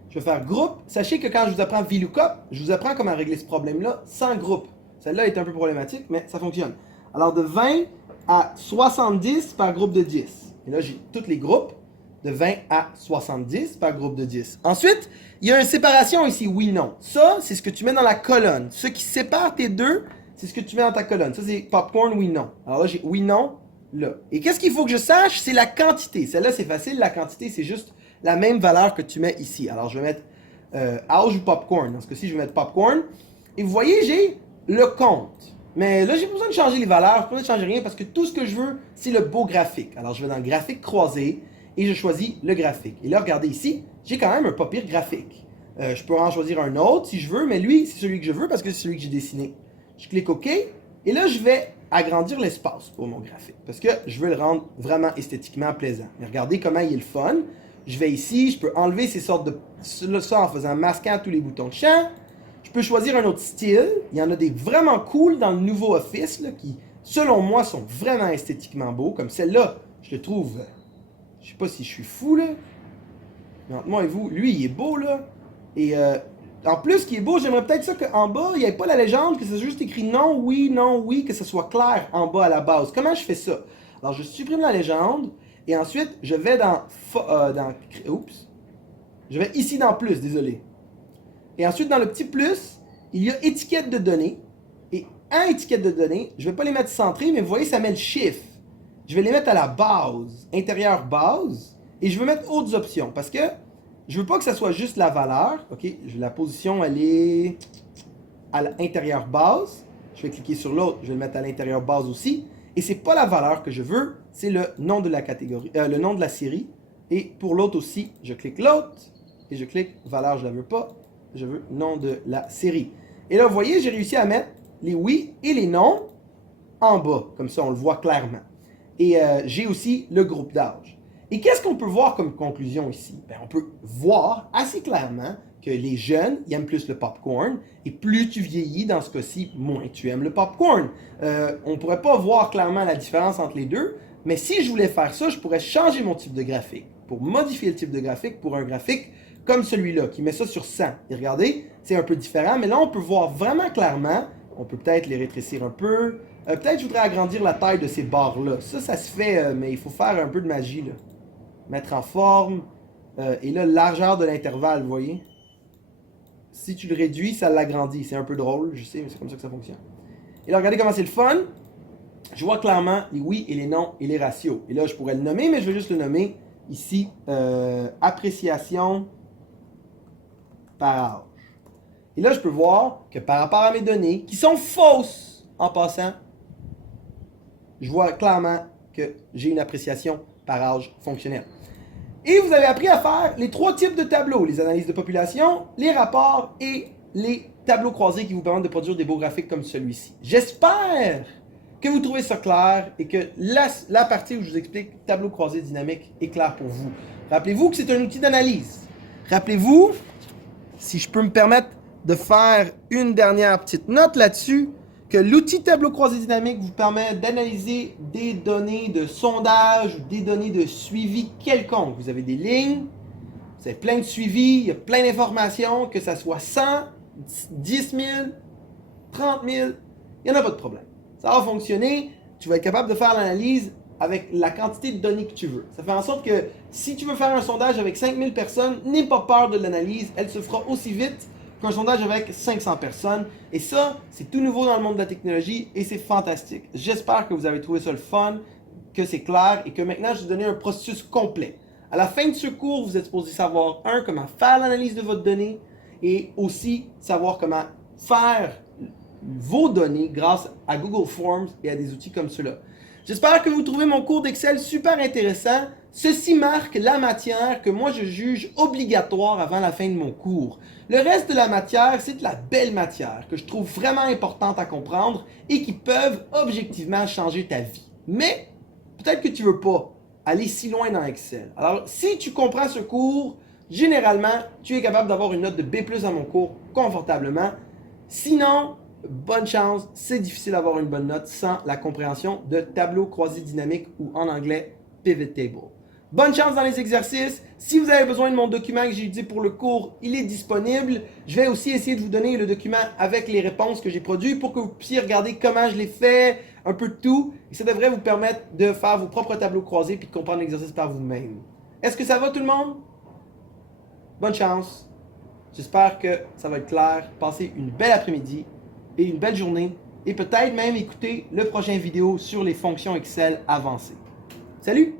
je vais faire groupe. Sachez que quand je vous apprends VLOOKUP, je vous apprends comment régler ce problème-là sans groupe. Celle-là est un peu problématique, mais ça fonctionne. Alors de 20 à 70 par groupe de 10. Et là, j'ai tous les groupes de 20 à 70 par groupe de 10. Ensuite, il y a une séparation ici, oui-non. Ça, c'est ce que tu mets dans la colonne. Ce qui sépare tes deux, c'est ce que tu mets dans ta colonne. Ça, c'est popcorn, oui-non. Alors là, j'ai oui-non, là. Et qu'est-ce qu'il faut que je sache? C'est la quantité. Celle-là, c'est facile. La quantité, c'est juste la même valeur que tu mets ici. Alors, je vais mettre âge ou popcorn. Dans ce cas-ci, je vais mettre popcorn. Et vous voyez, j'ai le compte. Mais là, j'ai pas besoin de changer les valeurs. Je n'ai pas besoin de changer rien parce que tout ce que je veux, c'est le beau graphique. Alors, je vais dans le graphique croisé et je choisis le graphique. Et là, regardez ici, j'ai quand même un pas pire graphique. Je peux en choisir un autre si je veux, mais lui, c'est celui que je veux parce que c'est celui que j'ai dessiné. Je clique OK, et là, je vais agrandir l'espace pour mon graphique, parce que je veux le rendre vraiment esthétiquement plaisant. Mais regardez comment il est le fun. Je vais ici, je peux enlever ces sortes de... ça en faisant masquant tous les boutons de champ. Je peux choisir un autre style. Il y en a des vraiment cool dans le nouveau Office, là, qui, selon moi, sont vraiment esthétiquement beaux, comme celle-là, je le trouve... Je sais pas si je suis fou, là. Mais entre moi et vous, lui, il est beau, là. Et... en plus, ce qui est beau, j'aimerais peut-être ça qu'en bas, il n'y ait pas la légende, que c'est juste écrit non, oui, que ce soit clair en bas à la base. Comment je fais ça? Alors, je supprime la légende, et ensuite, je vais oups. Je vais ici dans plus, désolé. Et ensuite, dans le petit plus, il y a étiquette de données. Et en étiquette de données, je ne vais pas les mettre centrées, mais vous voyez, ça met le chiffre. Je vais les mettre à la base, intérieur base, et je vais mettre autres options, parce que je veux pas que ça soit juste la valeur. OK, la position, elle est à l'intérieur base. Je vais cliquer sur l'autre, je vais le mettre à l'intérieur base aussi. Et c'est pas la valeur que je veux, c'est le nom de la catégorie, le nom de la série. Et pour l'autre aussi, je clique l'autre et je clique valeur, je la veux pas. Je veux nom de la série. Et là, vous voyez, j'ai réussi à mettre les oui et les non en bas. Comme ça, on le voit clairement. Et j'ai aussi le groupe d'âge. Et qu'est-ce qu'on peut voir comme conclusion ici? Ben, on peut voir assez clairement que les jeunes, ils aiment plus le popcorn, et plus tu vieillis, dans ce cas-ci, moins tu aimes le popcorn. On ne pourrait pas voir clairement la différence entre les deux, mais si je voulais faire ça, je pourrais changer mon type de graphique, pour modifier le type de graphique pour un graphique comme celui-là, qui met ça sur 100. Et regardez, c'est un peu différent, mais là, on peut voir vraiment clairement, on peut peut-être les rétrécir un peu, peut-être je voudrais agrandir la taille de ces barres-là. Ça se fait, mais il faut faire un peu de magie, là. Mettre en forme, et là, largeur de l'intervalle, vous voyez? Si tu le réduis, ça l'agrandit. C'est un peu drôle, je sais, mais c'est comme ça que ça fonctionne. Et là, regardez comment c'est le fun. Je vois clairement les oui et les non et les ratios. Et là, je pourrais le nommer, mais je vais juste le nommer ici, appréciation par âge. Et là, je peux voir que par rapport à mes données, qui sont fausses en passant, je vois clairement que j'ai une appréciation par âge fonctionnelle. Et vous avez appris à faire les trois types de tableaux, les analyses de population, les rapports et les tableaux croisés qui vous permettent de produire des beaux graphiques comme celui-ci. J'espère que vous trouvez ça clair et que la partie où je vous explique tableau croisé dynamique est claire pour vous. Rappelez-vous que c'est un outil d'analyse. Rappelez-vous, si je peux me permettre de faire une dernière petite note là-dessus, que l'outil tableau croisé dynamique vous permet d'analyser des données de sondage ou des données de suivi quelconque. Vous avez des lignes, vous avez plein de suivis, il y a plein d'informations, que ça soit 100, 10 000, 30 000, il n'y en a pas de problème. Ça va fonctionner, tu vas être capable de faire l'analyse avec la quantité de données que tu veux. Ça fait en sorte que si tu veux faire un sondage avec 5000 personnes, n'aie pas peur de l'analyse, elle se fera aussi vite un sondage avec 500 personnes. Et ça, c'est tout nouveau dans le monde de la technologie et c'est fantastique. J'espère que vous avez trouvé ça le fun, que c'est clair et que maintenant, je vais vous donner un processus complet. À la fin de ce cours, vous êtes supposé savoir, comment faire l'analyse de votre donnée et aussi savoir comment faire vos données grâce à Google Forms et à des outils comme ceux-là. J'espère que vous trouvez mon cours d'Excel super intéressant. Ceci marque la matière que moi je juge obligatoire avant la fin de mon cours. Le reste de la matière, c'est de la belle matière que je trouve vraiment importante à comprendre et qui peuvent objectivement changer ta vie. Mais peut-être que tu ne veux pas aller si loin dans Excel. Alors, si tu comprends ce cours, généralement, tu es capable d'avoir une note de B+ dans mon cours confortablement. Sinon, bonne chance, c'est difficile d'avoir une bonne note sans la compréhension de tableau croisé dynamique ou en anglais pivot table. Bonne chance dans les exercices. Si vous avez besoin de mon document que j'ai utilisé pour le cours, il est disponible. Je vais aussi essayer de vous donner le document avec les réponses que j'ai produites pour que vous puissiez regarder comment je l'ai fait, un peu de tout. Et ça devrait vous permettre de faire vos propres tableaux croisés puis de comprendre l'exercice par vous-même. Est-ce que ça va tout le monde? Bonne chance. J'espère que ça va être clair. Passez une belle après-midi et une belle journée. Et peut-être même écouter le prochain vidéo sur les fonctions Excel avancées. Salut!